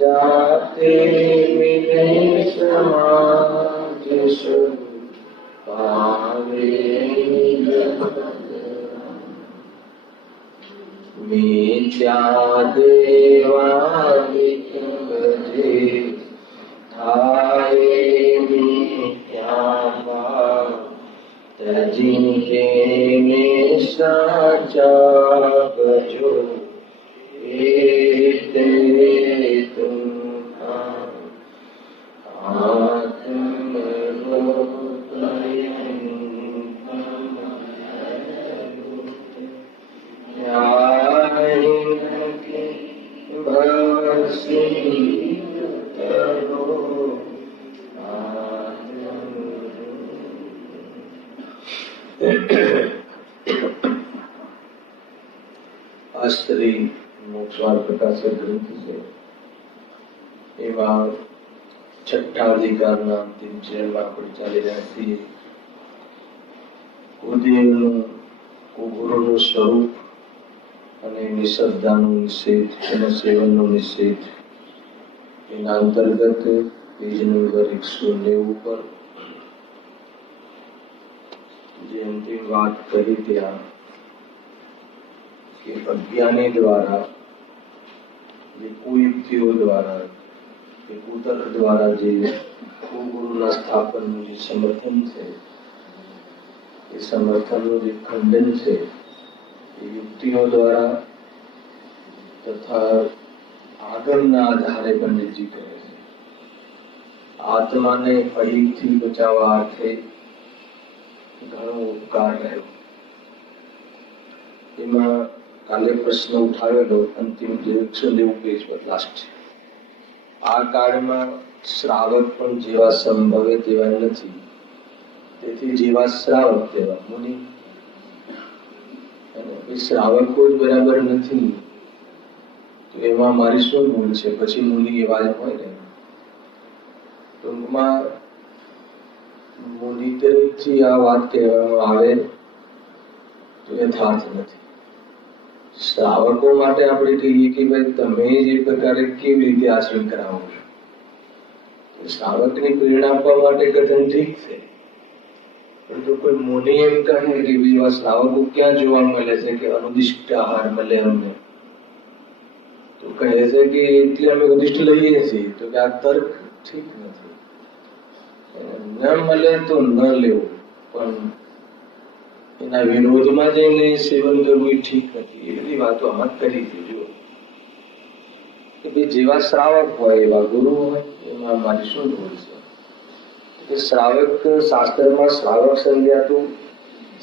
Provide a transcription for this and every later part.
जाते विदेश समाज पावे मिथ्या देवादिक बजे थाए मिथ्या तजिके में साचा बजो શ્રી મોક્ષમાર્ગ પ્રકાશક ગ્રંથ છે એમાં છઠ્ઠા અધિકારના અંતિમ ચરણમાં આપણે ચાલી રહ્યા છીએ. ગુરુદેવનું ગુરુનું સ્વરૂપ અને નિષદ્ધાનું નિષેધ અને સેવનનો નિષેધ એના અંતર્ગત પેજ નંબર 190 પર જે અંતિમ વાત કરી ત્યાં કે અજ્ઞાની દ્વારા જે કુયુક્તિઓ દ્વારા કે કુતર્ક દ્વારા જે ગુરુના સ્થાપનનું જે સમર્થન છે એ સમર્થનનું જે ખંડન છે એ યુક્તિઓ દ્વારા તથા આગળના આધારે પંડિતજી કહે છે. આત્માને અહિતથી બચાવવા અર્થે ઘણો ઉપકાર રહ્યો. એમાં કાલે પ્રશ્ન ઉઠાવેલો અંતિમ 190 પેજ પર લાસ્ટ. આ કાળમાં શ્રાવક પણ જેવા સંભવે તેવા નથી, તેથી જેવા શ્રાવક તેવા મુનિ. એ શ્રાવકો જ બરાબર નથી તો એમાં મારી શું ભૂલ છે? પછી મુનિ એવા જ હોય ને. ટૂંકમાં મુનિ તરફથી આ વાત કહેવામાં આવે તો યથાર્થ નથી. શ્રાવકો માટે આપણે કહીએ કે ભાઈ તમે જે પ્રકારે કેવી રીતે આચરણ કરાવો છો, શ્રાવકની પ્રેરણા આપવા માટે કથન ઠીક છે, પરંતુ કોઈ મુનિ એમ કહે કે એવા શ્રાવકો ક્યાં જોવા મળે છે કે અનુદિષ્ટ આહાર મળે અમને, તો કહે છે કે એટલે અમે ઉદિષ્ટ લઈએ છીએ, તો કે આ તર્ક ઠીક નથી. ન મળે તો ન લેવું, પણ એના વિરોધમાં જઈને સેવન કરવું એ ઠીક નથી. એ બધી વાતો આમાં કરી દીધો કે ભાઈ જેવા શ્રાવક હોય એવા ગુરુ હોય, એમાં મારી શું ભૂલ છે? શ્રાવક શાસ્ત્રમાં શ્રાવક સંજ્ઞાતું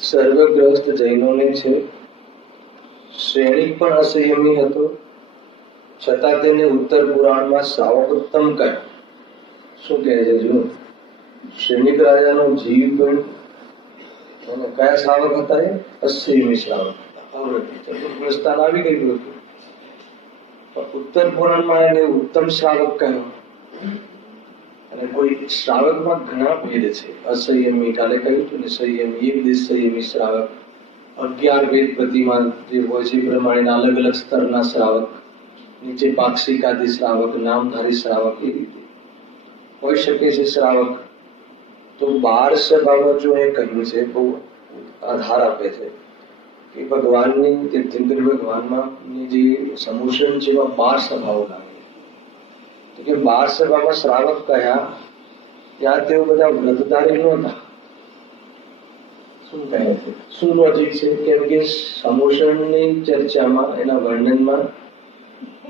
સર્વગ્રસ્ત જૈનોને છે. શ્રેણી પણ અસંયમી હતો, છતાં તેને ઉત્તર પુરાણમાં શ્રાવકોત્તમ કહે. શું કહે છે? જો શ્રેણિક રાજાનો જીવ પણ અને કયા શ્રાવક હતા? એ અસંયમી શ્રાવક હતા. ચતુર્ગ્રસ્તાન આવી ગયું હતું, ઉત્તર પુરાણમાં એને ઉત્તમ શ્રાવક કહ્યો. અને કોઈ શ્રાવકમાં ઘણા ભેદ છે. અસંયમી કાલે કહ્યું હતું ને, સંયમી, એક દેશ સંયમી શ્રાવક, 11 વેદ પ્રતિમા જે હોય છે એ પ્રમાણેના અલગ અલગ સ્તરના શ્રાવક, નીચે પાક્ષિક આદિ શ્રાવક, નામધારી શ્રાવક, એ રીતે હોઈ શકે છે શ્રાવક. તો 12 સભામાં જો એ કહ્યું છે, બહુ આધાર આપે છે કે ભગવાનની તીર્થંકર ભગવાનમાં જે સમૂષણ છે એમાં 12 સભાઓ લાગે. તો કે 12 સભામાં શ્રાવક કહ્યા ત્યાં તેઓ બધા વ્રતધારી નહોતા. શું કહે છે? શું લોજિક છે? કેમ કે સમૂષણની ચર્ચામાં, એના વર્ણનમાં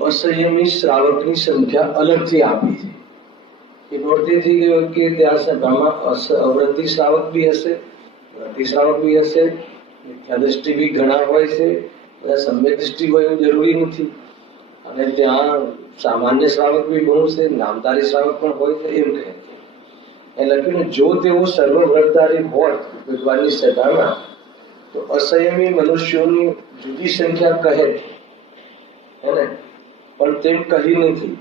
અસંયમી શ્રાવકની સંખ્યા અલગથી આપી છે. એ નોંધતી થઈ ગયો કે ત્યાં સભામાં અવ્રતિ શ્રાવક બી હશે, વ્રતિ શ્રાવક બી હશે, મિથ્યા દ્રષ્ટિ બી ઘણા હોય છે. બધા સમ્યક દ્રષ્ટિ હોય એવું જરૂરી નથી. અને ત્યાં સામાન્ય શ્રાવક બી બહુ છે, નામધારી શ્રાવક પણ હોય છે, એમ કહે છે. એ લખ્યું ને, જો તેઓ સર્વવ્રતધારી હોત ભગવાનની સભામાં તો અસંયમી મનુષ્યોની જુદી સંખ્યા કહે હે ને, પણ તેમ કહી નથી.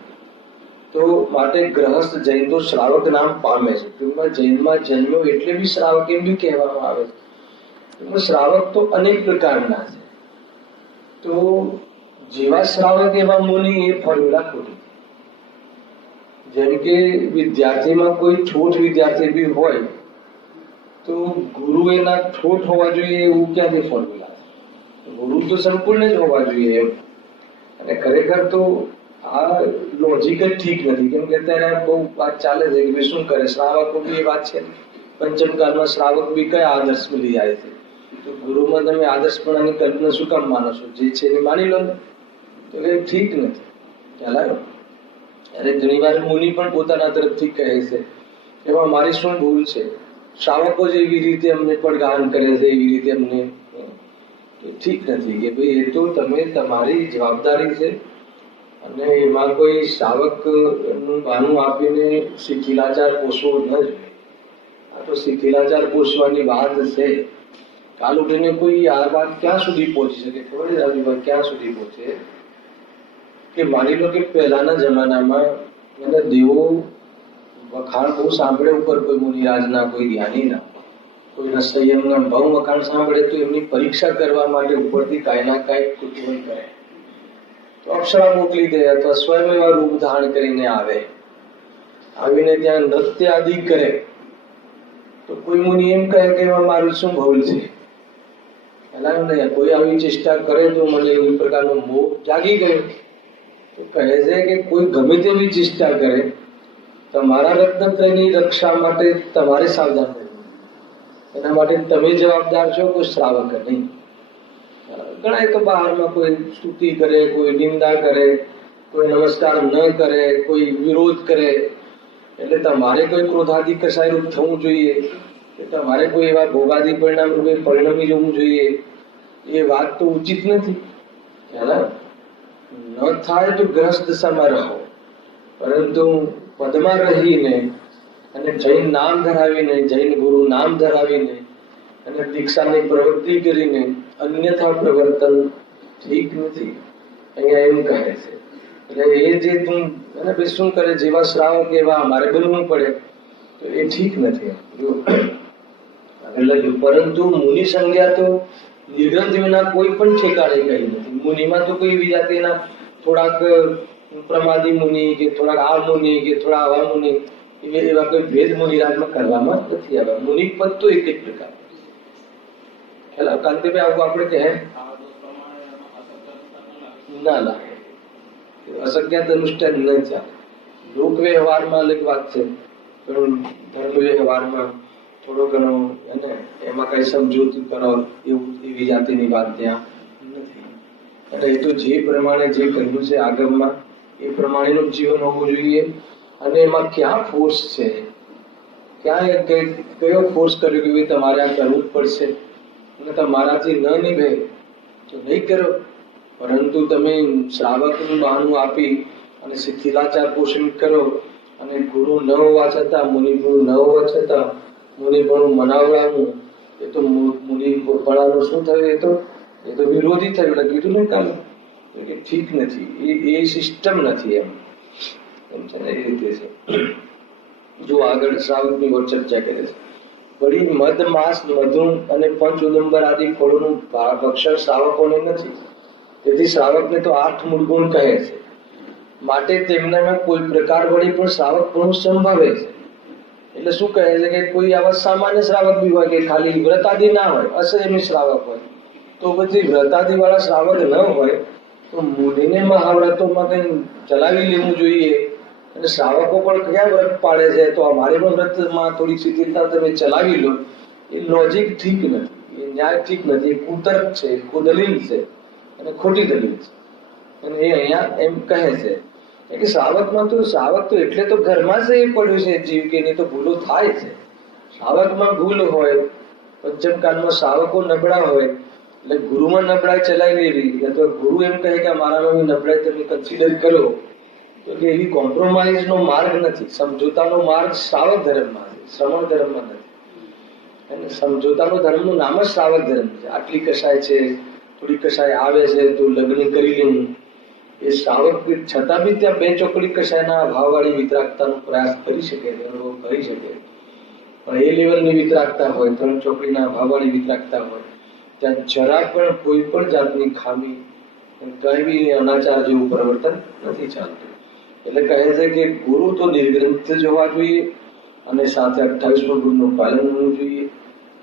તો માટે ગ્રહસ્થ જૈન તો શ્રાવક નામ પામે છે. ટૂંકમાં જૈનમાં જન્મ્યો એટલે બી શ્રાવક એમ બી કહેવામાં આવે છે. શ્રાવક તો અનેક પ્રકારના છે. તો જેવા શ્રાવક એવા મુનિ, એ ફોર્મ્યુલા ખોટી. જેમ કે વિદ્યાર્થીમાં કોઈ ઠોઠ વિદ્યાર્થી બી હોય તો ગુરુ એના ઠોઠ હોવા જોઈએ એવું ક્યાંથી ફોર્મ્યુલા? ગુરુ તો સંપૂર્ણ જ હોવા જોઈએ એમ. અને ખરેખર તો આ લોજિક જ ઠીક નથી. કેમ કે અત્યારે બહુ વાત ચાલે છે કે શું કરે શ્રાવકો બી, એ વાત છે. પંચમકાળમાં શ્રાવક બી કયા આદર્શ મળી જાય છે? તો ગુરુમાં તમે આદર્શપણાની કલ્પના શું કામ માનો છો? જે છે એને માની લો ને. તો એ ઠીક નથી. ખ્યાલ આવ્યો? અરે ઘણી વાર મુનિ પણ પોતાના તરફથી કહે છે એમાં મારી શું ભૂલ છે? શ્રાવકો જ એવી રીતે અમને પડગાન કરે છે, એવી રીતે અમને. ઠીક નથી કે ભાઈ, એ તો તમે તમારી જવાબદારી છે. અને એમાં કોઈ શ્રાવક નું બહાનું આપીને શિથિલાચાર પોષવો ન જોઈએ. આ તો શિથિલાચાર પોષવાની વાત છે. કાલ ઉઠીને કોઈ આ વાત ક્યાં સુધી પહોંચી શકે? ખબર છે રાજુભાઈ, ક્યાં સુધી પહોંચે? કે માની લો કે પહેલાના જમાનામાં મને દેવો વખાણ બહુ સાંભળે ઉપર કોઈ મુનિરાજના, કોઈ જ્ઞાનીના, કોઈના સંયમના બહુ વખાણ સાંભળે તો એમની પરીક્ષા કરવા માટે ઉપરથી કાંઈ ના કાંઈ કુતૂહલ કરે. તો અપ્સરા મોકલી દે અથવા સ્વયં એવા રૂપ ધારણ કરીને આવે, આવીને ત્યાં નૃત્ય આદિ કરે. તો કોઈ મુનિ એમ કહે કે એમાં મારું શું ભૂલ છે? કોઈ આવી ચેષ્ટા કરે તો મને એ પ્રકારનો મોહ જાગી ગયો. તો કહે છે કે કોઈ ગમે તેવી ચેષ્ટા કરે, તમારા રત્નત્રયની રક્ષા માટે તમારે સાવધાન રહેવું. એના માટે તમે જવાબદાર છો, કોઈ શ્રાવક નહીં. ઘણા તો બહારમાં કોઈ સ્તુતિ કરે, કોઈ નિંદા કરે, કોઈ નમસ્કાર ન કરે, કોઈ વિરોધ કરે. એટલે તમારે કોઈ ક્રોધાદિ કસાયરૂપ થવું જોઈએ, કે તમારે કોઈ એવા ભોગાદિ પરિણામ રૂપે પરિણમી જવું જોઈએ. એ વાત તો ઉચિત નથી. ન થાય તો ગ્રસ્ત દશામાં રહો, પરંતુ પદમાં રહીને અને જૈન નામ ધરાવીને, જૈન ગુરુ નામ ધરાવીને અને દીક્ષાની પ્રવૃત્તિ કરીને અન્યથા પ્રવર્તન ઠીક નથી. અહીંયા એમ કહે છે. એટલે એ જે તું અને ભાઈ શું કરે, જેવા શ્રાવક એવા અમારે બનવું પડે, તો એ ઠીક નથી. એટલે પરંતુ મુનિ સંજ્ઞા તો નિર્ગ્રંથ વિના કોઈ પણ ઠેકાણે કહી નથી. મુનિમાં તો કોઈ એવી જાતિના થોડાક પ્રમાદી મુનિ કે થોડાક આ મુનિ કે થોડા આવા મુનિ, એવા કોઈ ભેદ મુનિરાજમાં કરવામાં નથી આવ્યા. મુનિ પદ તો એક જ પ્રકાર. ખ્યાલ કાંતિભાઈ આવું આપણે કહે ના લાગે, અસંખ્યાત અનુષ્ઠાન ન ચાલે. લોક વ્યવહારમાં અલગ વાત છે, પણ ધર્મ વ્યવહારમાં થોડો ઘણો એને એમાં કઈ સમજૂતી કરો એવું એવી જાતિની વાત ત્યાં નથી. અને એ તો જે પ્રમાણે જે કહ્યું છે આગમમાં એ પ્રમાણેનું જીવન હોવું જોઈએ. અને એમાં ક્યાં ફોર્સ છે, ક્યાં કયો ફોર્સ કર્યો કે ભાઈ તમારે આ કરવું જ પડશે અને તમારાથી ન નિભે તો નહીં કરો. પરંતુ તમે શ્રાવકનું બહાનું આપી અને શિથિલાચાર પોષણ કરો અને ગુરુ ન હોવા છતાં, મુનિગુરુ ન હોવા છતાં મુનિપણું મનાવડાવું, એ તો મુનિપણાનું શું થયું? એ તો વિરોધી થયું. એટલે કીધું ને કાલે એ ઠીક નથી. એ સિસ્ટમ નથી એમ છે ને, એ રીતે છે. જો આગળ શ્રાવકની ઓર ચર્ચા કરે છે. વળી મધ, માંસ, મધુ અને પંચ ઉદંબર આદિ ફળોનું ભક્ષણ શ્રાવકોને નથી. તેથી શ્રાવકને તો 8 મૂળ ગુણ કહે છે. માટે તેમનામાં કોઈ પ્રકાર વળી પણ શ્રાવક પણ સંભવે છે. એટલે શું કહે છે કે કોઈ આવા સામાન્ય શ્રાવક બી હોય કે ખાલી વ્રતાદિ ના હોય, અસંયમી શ્રાવક હોય, તો પછી વ્રતાદિ વાળા શ્રાવક ન હોય તો મુનિને મહાવ્રતોમાં કઈ ચલાવી લેવું જોઈએ. અને શ્રાવકો પણ ક્યાં વ્રત પાડે છે, તો અમારે પણ વ્રતમાં થોડી શિથિલતા તમે ચલાવી લો. એ લોજિક ઠીક નથી, એ ન્યાય ઠીક નથી. એ કુતર્ક છે, કુદલીલ છે અને ખોટી દલીલ છે. અને એ અહીંયા એમ કહે છે કે શ્રાવકમાં તો શ્રાવક તો એટલે તો ઘરમાં જ એ પડ્યું છે જીવ કે નહીં તો ભૂલો થાય છે. શ્રાવકમાં ભૂલ હોય, પંચમકાળમાં શ્રાવકો નબળા હોય, એટલે ગુરુમાં નબળાઈ ચલાવી લેવી અથવા ગુરુ એમ કહે કે મારામાં નબળાઈ તમે કન્સિડર કરો, તો કે એવી કોમ્પ્રોમાઇઝ નો માર્ગ નથી. સમજોતાનો માર્ગ શ્રાવક ધર્મમાં છે, શ્રવણ ધર્મમાં નથી. અને સમજોતાનો ધર્મનું નામ જ શ્રાવક ધર્મ છે. આટલી કસાય છે, થોડી કસાય આવે છે તો લગ્ન કરી લેવું, એ શ્રાવક છતાં બી ત્યાં બે ચોકડી કસાયના ભાવવાળી વિતરાગતાનો પ્રયાસ કરી શકે, અનુભવ કરી શકે. પણ એ લેવલની વિતરાગતા હોય, 3 ચોકડીના ભાવવાળી વિતરાગતા હોય, ત્યાં જરા પણ કોઈ પણ જાતની ખામી, કઈ બી અનાચાર જેવું પરિવર્તન નથી ચાલતું. એટલે કહે છે કે ગુરુ તો નિર્ગ્રંથ જ હોવા જોઈએ અને સાથે 28મા ગુરુનું પાલન હોવું જોઈએ.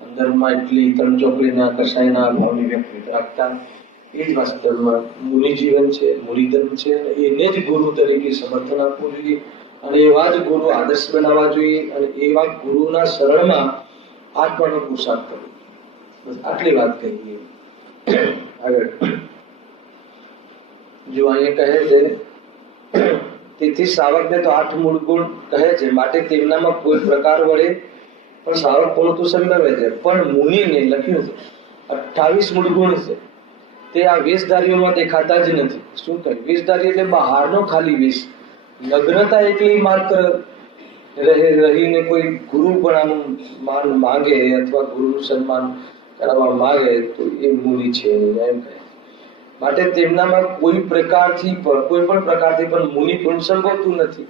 અંદરમાં એટલી 3 ચોકડીના કસાયના ભાવની વ્યક્ત રાખતા, એ જ વાસ્તવમાં મુનિ જીવન છે, મુનિધર્મ છે. એને જ ગુરુ તરીકે સમર્થન આપવું જોઈએ અને એવા જ ગુરુ આદર્શ બનાવવા જોઈએ અને એવા ગુરુના શરણમાં આત્માનો પુરુષાર્થ કરવો. બસ આટલી વાત કહીએ. આગળ જો અહીંયા કહે છે, તેથી શ્રાવકને તો 8 મૂળ ગુણ કહે છે, માટે તેમનામાં કોઈ પ્રકાર વડે પણ શ્રાવક પણ તો સંભવે છે. પણ મુનિને લખ્યું છે 28 મૂળ ગુણ છે, તે આ વેશધારીઓમાં દેખાતા જ નથી. શું કહે? વેશધારી એટલે બહારનો ખાલી વેશ. નગ્નતા એટલી માત્ર રહીને કોઈ ગુરુ પણ આનું માન માંગે અથવા ગુરુનું સન્માન કરાવવા માંગે તો એ મુનિ છે એમ કહે. માટે તેમનામાં કોઈ પણ પ્રકારથી પણ મુનિ ગુણ સંભવતું નથી.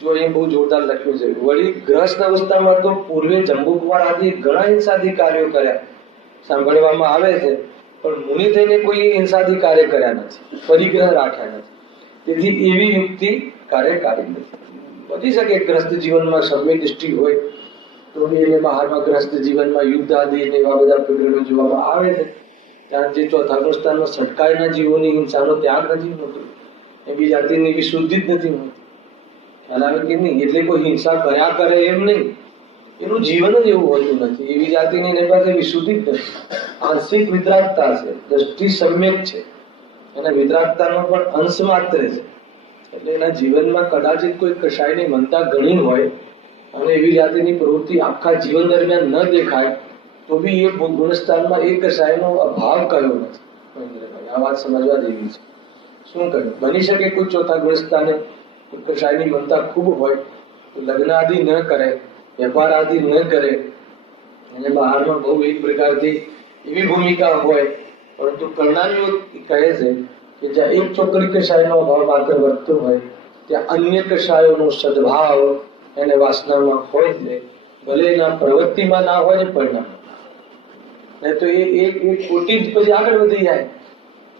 જો એ બહુ જોરદાર લખ્યું છે. વળી ગ્રસ્ત અવસ્થામાં તો પૂર્વે જંબુકવાર આદિ ઘણા હિંસાદી કાર્યો કર્યા સાંભળવામાં આવે છે, પણ મુનિ થઈને કોઈ હિંસાદી કાર્ય કર્યા નથી, પરિગ્રહ રાખ્યા નથી. તેથી એવી યુક્તિ કાર્યકારી નથી. વધી શકે ગ્રસ્ત જીવનમાં સમ્ય દૃષ્ટિ હોય તો એને બહારમાં ગ્રસ્ત જીવનમાં યુદ્ધ આદિ એવા બધા પ્રકરણો જોવામાં આવે છે. ત્યાં જે ચોથા અવસ્થામાં સટકાયેલા જીવોની હિંસાનો ત્યાગ નથી હોતો, એવી જાતિની વિશુદ્ધિ જ નથી હોતી. ખ્યાલ આવે કે નહીં? એટલે કોઈ હિંસા કર્યા કરે એમ નહીં, એનું જીવન જ એવું હોતું નથી. એવી જાતિની એની પાસે વિશુદ્ધિ જ નથી. આંશિક વિતરાગતા છે, દ્રષ્ટિ સમ્યક છે અને વિતરાગતાનો પણ અંશ માત્ર છે. એટલે એના જીવનમાં કદાચિત કોઈ કશાયની મનતા ઘણી હોય અને એવી જાતિની પ્રવૃત્તિ આખા જીવન દરમિયાન ન દેખાય તો બી એ ગુણસ્થાનમાં એ કશાયનો અભાવ કયો નથી. આ વાત સમજવા જેવી છે. શું કહ્યું? બની શકે કોઈ ચોથા ગુણસ્થાને કશાયની મનતા ખૂબ હોય તો લગ્ન આદિ ન કરે, વેપાર આદિ ન કરે અને બહારમાં બહુ એક પ્રકારથી એવી ભૂમિકા હોય, પરંતુ કરનારીઓ કહે છે કે જ્યાં એક ચોકડી કશાયનો અભાવ માત્ર વધતો હોય ત્યાં અન્ય કશાયોનો સદભાવ એને વાસનામાં હોય છે, ભલે એના પ્રવૃત્તિમાં ના હોય ને પરિણામ. નહીં તો એ ખોટી જ પછી આગળ વધી જાય.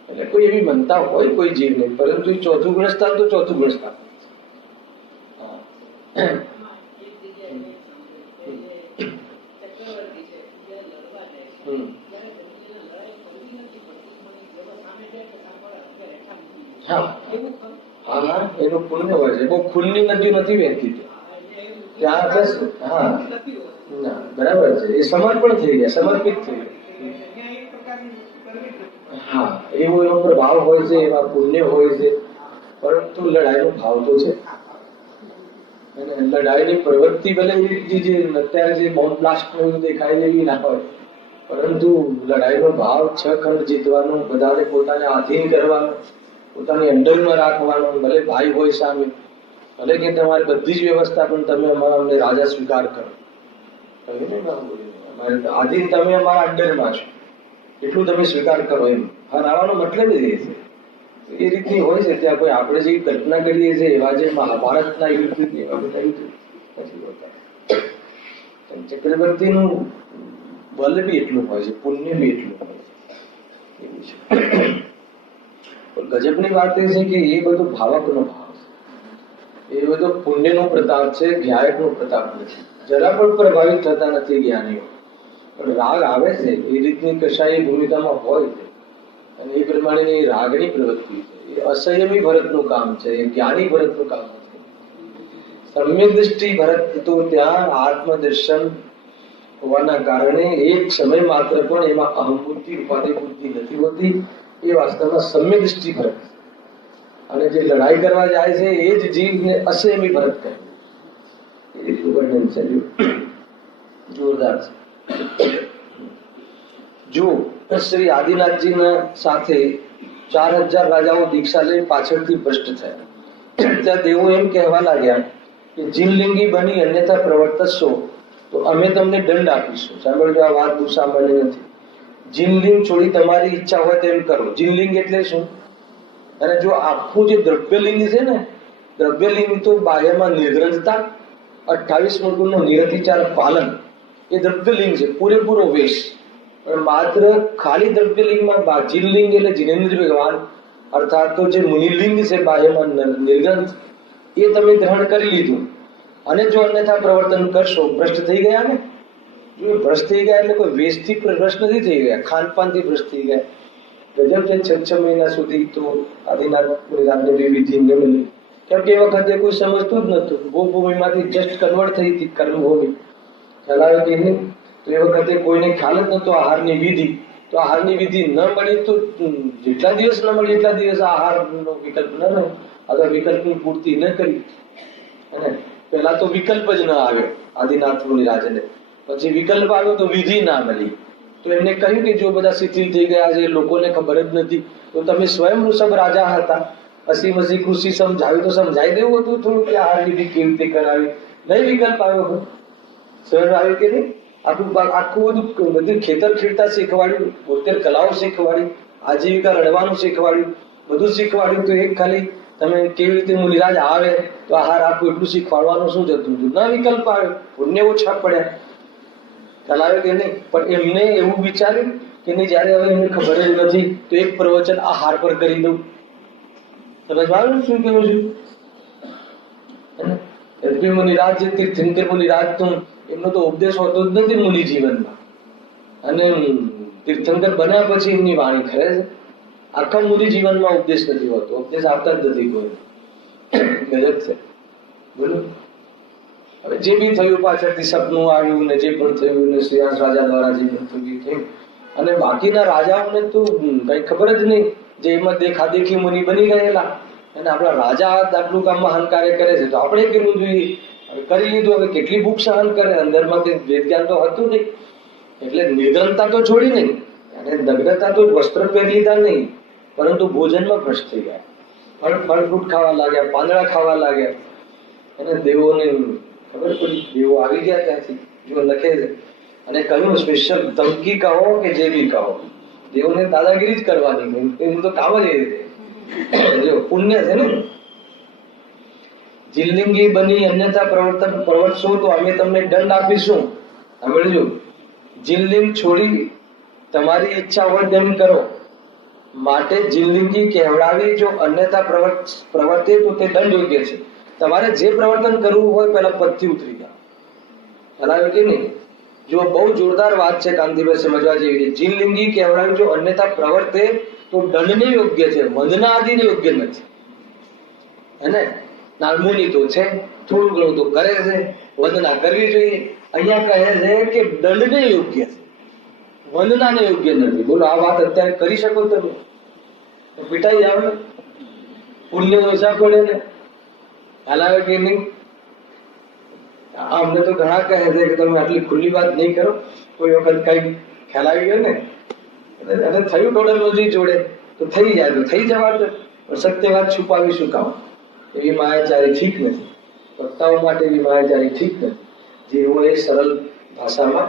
એટલે કોઈ એવી મનતા હોય કોઈ જીવને, પરંતુ એ ચોથું ગુણસ્થાન તો ચોથું ગુણસ્થાન. હા, એનું પુણ્ય હોય છે. બહુ ખૂનની નદી નથી વહેતી ત્યાં. બસ હા, ના બરાબર છે. એ સમર્પણ થઈ ગયા, સમર્પિત થઈ ગયા. હા, એવો એનો પ્રભાવ હોય છે, એમાં પુણ્ય હોય છે, પરંતુ લડાઈનો ભાવ તો છે. લડાઈની પ્રવૃત્તિ ભલે અત્યારે જે બોમ્બ બ્લાસ્ટ દેખાય એવી ના હોય, પરંતુ લડાઈનો ભાવ 6 ખંડ જીતવાનો, બધાને પોતાને આધીન કરવાનો, પોતાની અંડરમાં રાખવાનો. ભલે ભાઈ હોય સામે, ભલે કે તમારી બધી જ વ્યવસ્થા પણ તમે અમને રાજા સ્વીકાર કરો, આધીન તમે અમારા અંડરમાં છો એટલું તમે સ્વીકાર કરો એમ. હરાવાનો મતલબ જ એ છે. એ રીતની હોય છે. ત્યાં કોઈ આપણે જે કલ્પના કરીએ છીએ એવા જે મહાભારતના યુદ્ધ એવા બધા યુદ્ધ નથી હોતા. ચક્રવર્તીનું બલ બી એટલું હોય છે, પુણ્ય બી એટલું હોય છે, એવું છે. પણ ગજબની વાત એ છે કે એ બધો ભાવકનો ભાવ છે, એ બધો પુણ્યનો પ્રતાપ છે, જ્ઞાયકનો પ્રતાપ નથી. જરા પણ પ્રભાવિત થતા નથી જ્ઞાનીઓ. પણ રાગ આવે છે એ રીતની કશાય ભૂમિકામાં હોય છે અને એ પ્રમાણેની રાગની પ્રવૃત્તિ છે. એ અસંયમી ભરતનું કામ છે, એ જ્ઞાની ભરતનું કામ નથી. સમ્યક દ્રષ્ટિ ભરત તો ત્યાં આત્મદર્શન હોવાના કારણે એક સમય માત્ર પણ એમાં અહંબુદ્ધિ, ઉપાધિ બુદ્ધિ નથી હોતી. એ વાસ્તવમાં સમ્યક દ્રષ્ટિ ભરત. અને જે લડાઈ કરવા જાય છે એ જ જીવને અસંયમી ભરત કહે. એ રીતનું વર્ણન છે, જોરદાર છે. જો શ્રી આદિનાથજીના સાથે 4000 રાજાઓ દીક્ષા લઈ પાછળથી ભ્રષ્ટ થયા. ત્યાં દેવો એમ કહેવા લાગ્યા કે જીનલિંગી બની અન્યથા પ્રવર્તશો તો અમે તમને દંડ આપીશું. સાંભળજો, આ વાત બહુ સામાન્ય નથી. જીનલિંગ છોડી તમારી ઈચ્છા હોય તેમ કરો. જીનલિંગ એટલે શું? અને જો આખું જે દ્રવ્યલિંગ છે ને, દ્રવ્યલિંગ તો બાહ્યમાં નિર્ગ્રંથતા, 28 ગુણનું નિરતિચાર પાલન, એ દ્રવ્યલિંગ છે, પૂરેપૂરો વેશ. પણ માત્ર ખાલી દ્રવ્યલિંગમાં જીનલિંગ એટલે જીનેન્દ્ર ભગવાન અર્થાત તો જે મુનિલિંગ છે બાહ્યમાં નિર્ગ્રંથ, એ તમે ગ્રહણ કરી લીધું. અને જો અન્યથા પ્રવર્તન કરશો, ભ્રષ્ટ થઈ ગયા ને. જો ભ્રષ્ટ થઈ ગયા એટલે કોઈ વેશથી ભ્રષ્ટ નથી થઈ ગયા, ખાનપાનથી ભ્રષ્ટ થઈ ગયા. ગજબ છે. 6 મહિના સુધી તો આદિનાથની વિધિ મળી, કેમ કે એ વખતે કોઈ સમજતું જ નતું. ભૂભૂમિમાંથી જસ્ટ કન્વર્ટ થઈ હતી કર્મભૂમિ. ચલાવે કે નહીં, તો એ વખતે કોઈને ખ્યાલ જ નતો આહારની વિધિ. તો આહારની વિધિ ન મળી તો જેટલા દિવસ ન મળી એટલા દિવસ આહારનો વિકલ્પ ન રહ્યો, અથવા વિકલ્પની પૂર્તિ ન કરી. અને પહેલા તો વિકલ્પ જ ન આવ્યો આદિનાથ મુનિરાજને, પછી વિકલ્પ આવ્યો તો વિધિ ના મળી. તો એમને કહ્યું કે જો બધા શિથિલ થઈ ગયા છે, લોકોને ખબર જ નથી, તો તમે સ્વયં વૃષભ રાજા હતા, હસી મસી ખુશી સમજાવ્યું તો સમજાવી દેવું હતું થોડું કે આહાર વિધિ કેવી રીતે કરાવી. નહીં વિકલ્પ આવ્યો, સરળ આવ્યું કે નહીં. આખું બધું ખેતર ખેડતા શીખવાડ્યું, 72 કલાઓ શીખવાડી, આજીવિકા રડવાનું શીખવાડ્યું, બધું શીખવાડ્યું. તો એક ખાલી તમે કેવી રીતે મુનિરાજ આવે તો આહાર આપો એટલું શીખવાડવાનું શું જતું હતું? ના વિકલ્પ આવ્યો, પુણ્ય ઓછા પડ્યા. ચલાવે કે નહીં. પણ એમને એવું વિચાર્યું કે નહીં, જયારે હવે એમને ખબર જ નથી તો એક પ્રવચન આહાર પર કરી દઉં. સમજવાનું શું કહ્યું છું? મુનિરાજ જે તીર્થંકર મુનિરાજ તો એમનો તો ઉપદેશ હોતો જ નથી મુનિ જીવનમાં. અને તીર્થંકર બન્યા પછી એમની વાણી ખરે છે. આખા મુનિ જીવનમાં ઉપદેશ નથી હોતો, ઉપદેશ આપતા જ નથી કોઈ. ગજબ છે. બોલો, હવે જે બી થયું પાછળથી સપનું આવ્યું ને જે પણ થયું ને શ્રીયાસ રાજા દ્વારા જે પણ થયું. અને બાકીના રાજાઓને તો કઈ ખબર જ નહીં, જે એમાં દેખાદેખી મુનિ બની ગયેલા. અને આપણા રાજા આટલું કામમાં મહાન કાર્ય કરે છે તો આપણે કેવું જોઈએ? કરી લીધું, હવે કેટલી ભૂખ સહન કરે? અંદરમાં વેદ જ્ઞાન તો હતું નહીં, એટલે નિર્ગ્રંથતા તો છોડી નહીં, અને નગ્નતા તો વસ્ત્ર પહેરી લીધા નહીં, પરંતુ ભોજનમાં ભ્રષ્ટ થઈ ગયા. ફળ ફ્રૂટ ખાવા લાગ્યા, પાંદડા ખાવા લાગ્યા. અને દેવોને ખબર પડી, દેવો આવી ગયા ત્યાંથી. જો લખે છે અને કહ્યું સ્પેશિયલ ધમકી કહો કે જે બી કહો, દેવોને દાદાગીરી જ કરવાની, એનું તો કામ જ એ રીતે. જો પુણ્ય છે ને. જીનલિંગી બની અન્યથા પ્રવર્તશો તો અમે તમને દંડ આપીશું. સાંભળજો, જીનલિંગ છોડી તમારી ઈચ્છા હોય તેમ કરો, માટે જીનલિંગી કહેવડાવી જો અન્યથા પ્રવર્તે તો તે દંડ યોગ્ય છે. તમારે જે પ્રવર્તન કરવું હોય પહેલા પદથી ઉતરી જાઓ. બરાબર કે નહીં? જો બહુ જોરદાર વાત છે, કાંતિભાઈ સમજવા જેવી છે. જીનલિંગી કહેવડાવી જો અન્યથા પ્રવર્તે તો દંડને યોગ્ય છે, વંદના આદિને યોગ્ય નથી. હે, નાર્મુની તો છે, થોડું ઘણું તો કરે છે, વંદના કરવી જોઈએ. અહીંયા કહે છે કે દંડને યોગ્ય છે, વંદનાને યોગ્ય નથી. બોલો, આ વાત અત્યારે કરી શકો તમે? પીટાઈ જાવ ને, પુણ્ય ઓછા પડે ને. હાલાવે કે નહીં? અમને તો ઘણા કહે છે કે તમે આટલી ખુલ્લી વાત નહીં કરો. કોઈ વખત કઈ ખ્યાલ આવી ગયો ને, અને થયું ટોડોલોજી જોડે તો થઈ જાય તો થઈ જવા દે. પણ સત્ય વાત છુપાવી શું કામ? એવી માયાચારી ઠીક નથી. વક્તાઓ માટે એવી માયાચારી ઠીક નથી. જેવો એ સરળ ભાષામાં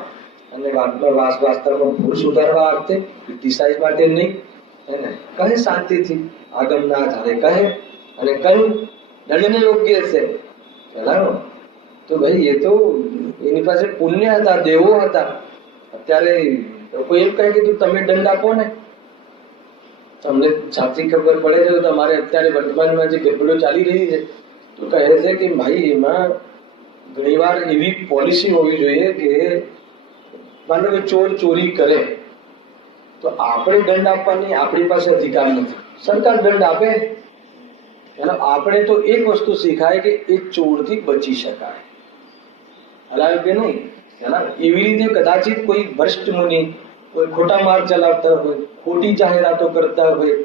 અને વાસ્તવમાં ભૂલ સુધારવા અર્થે, ક્રિટિસાઇઝ માટે નહીં, એને કહે શાંતિથી, આગમના આધારે કહે અને કહ્યું દંડને યોગ્ય છે. બરાબર? તો ભાઈ એ તો એની પાસે પુણ્ય હતા, દેવો હતા. અત્યારે કોઈ એમ કહે કે તમે દંડ આપો ને, તમને સાચી ખબર પડે છે. તમારે અત્યારે વર્તમાનમાં જે ગરબડો ચાલી રહી છે તો કહે છે કે ભાઈ એમાં ઘણીવાર એવી પોલિસી હોવી જોઈએ કે માનો કે ચોર ચોરી કરે તો આપણે દંડ આપવાની આપણી પાસે અધિકાર નથી, સરકાર દંડ આપે. અને આપણે તો એક વસ્તુ શીખાય કે એ ચોરથી બચી શકાય. હલાવે કે નહીં? એવી રીતે કદાચિત કોઈ ભ્રષ્ટ મુનિ કોઈ ખોટા માર્ગ ચલાવતા હોય, ખોટી જાહેરાતો કરતા હોય,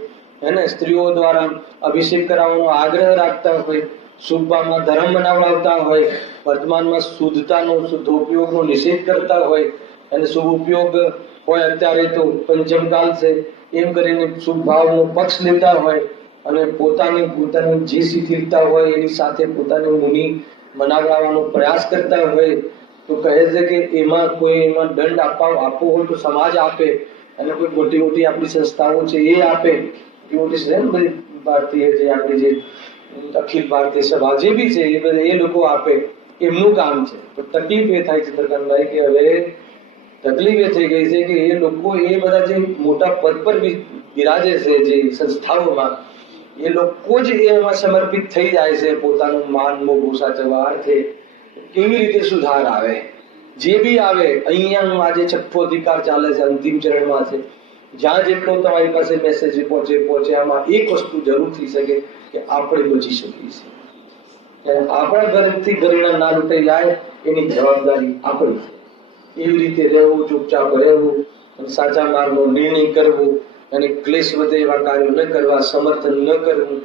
એને સ્ત્રીઓ દ્વારા અભિષેક કરાવવાનો આગ્રહ રાખતા હોય, શુભમાં ધર્મ બનાવડાવતા હોય, વર્તમાનમાં શુદ્ધતાનો શુદ્ધોપયોગનો નિષેધ કરતા હોય, અને શુભ ઉપયોગ હોય અત્યારે તો પંચમકાલ છે એમ કરીને શુભ ભાવનો પક્ષ લેતા હોય અને પોતાની જે શિથિલતા હોય એની સાથે પોતાની મુનિ મનાવવાનો પ્રયાસ કરતા હોય તો કહે છે કે એમાં દંડ આપવો હોય તો સમાજ આપે અને કોઈ મોટી મોટી આપણી સંસ્થાઓ છે એ આપે, મોટી છે ને બધી ભારતીય જે આપણી જે અખિલ ભારતીય સભા જે બી છે એ લોકો આપે, એમનું કામ છે. પણ તકલીફ એ થાય ચંદ્રકાંતભાઈ કે હવે તકલીફ એ થઈ ગઈ છે કે એ લોકો એ બધા જે મોટા પદ પર બિરાજે છે જે સંસ્થાઓમાં એ લોકો જ એમાં સમર્પિત થઈ જાય છે પોતાનું માન મોભું સાચવવા અર્થે. કેવી રીતે સુધાર આવે? જે બી આવે અહીંયા આજે છઠ્ઠો અધિકાર ચાલે છે, અંતિમ ચરણમાં છે, જ્યાં જેટલો તમારી પાસે મેસેજ પહોંચે આમાં એક વસ્તુ જરૂર થઈ શકે કે આપણે બચી શકીએ છીએ. આપણા ઘરથી ઘરેણા ના લૂંટાઈ જાય એની જવાબદારી આપણી છે. એવી રીતે રહેવું, ચૂપચાપ રહેવું, સાચા માર્ગનો નિર્ણય કરવો અને ક્લેશ વધે એવા કાર્યો ન કરવા, સમર્થન ન કરવું,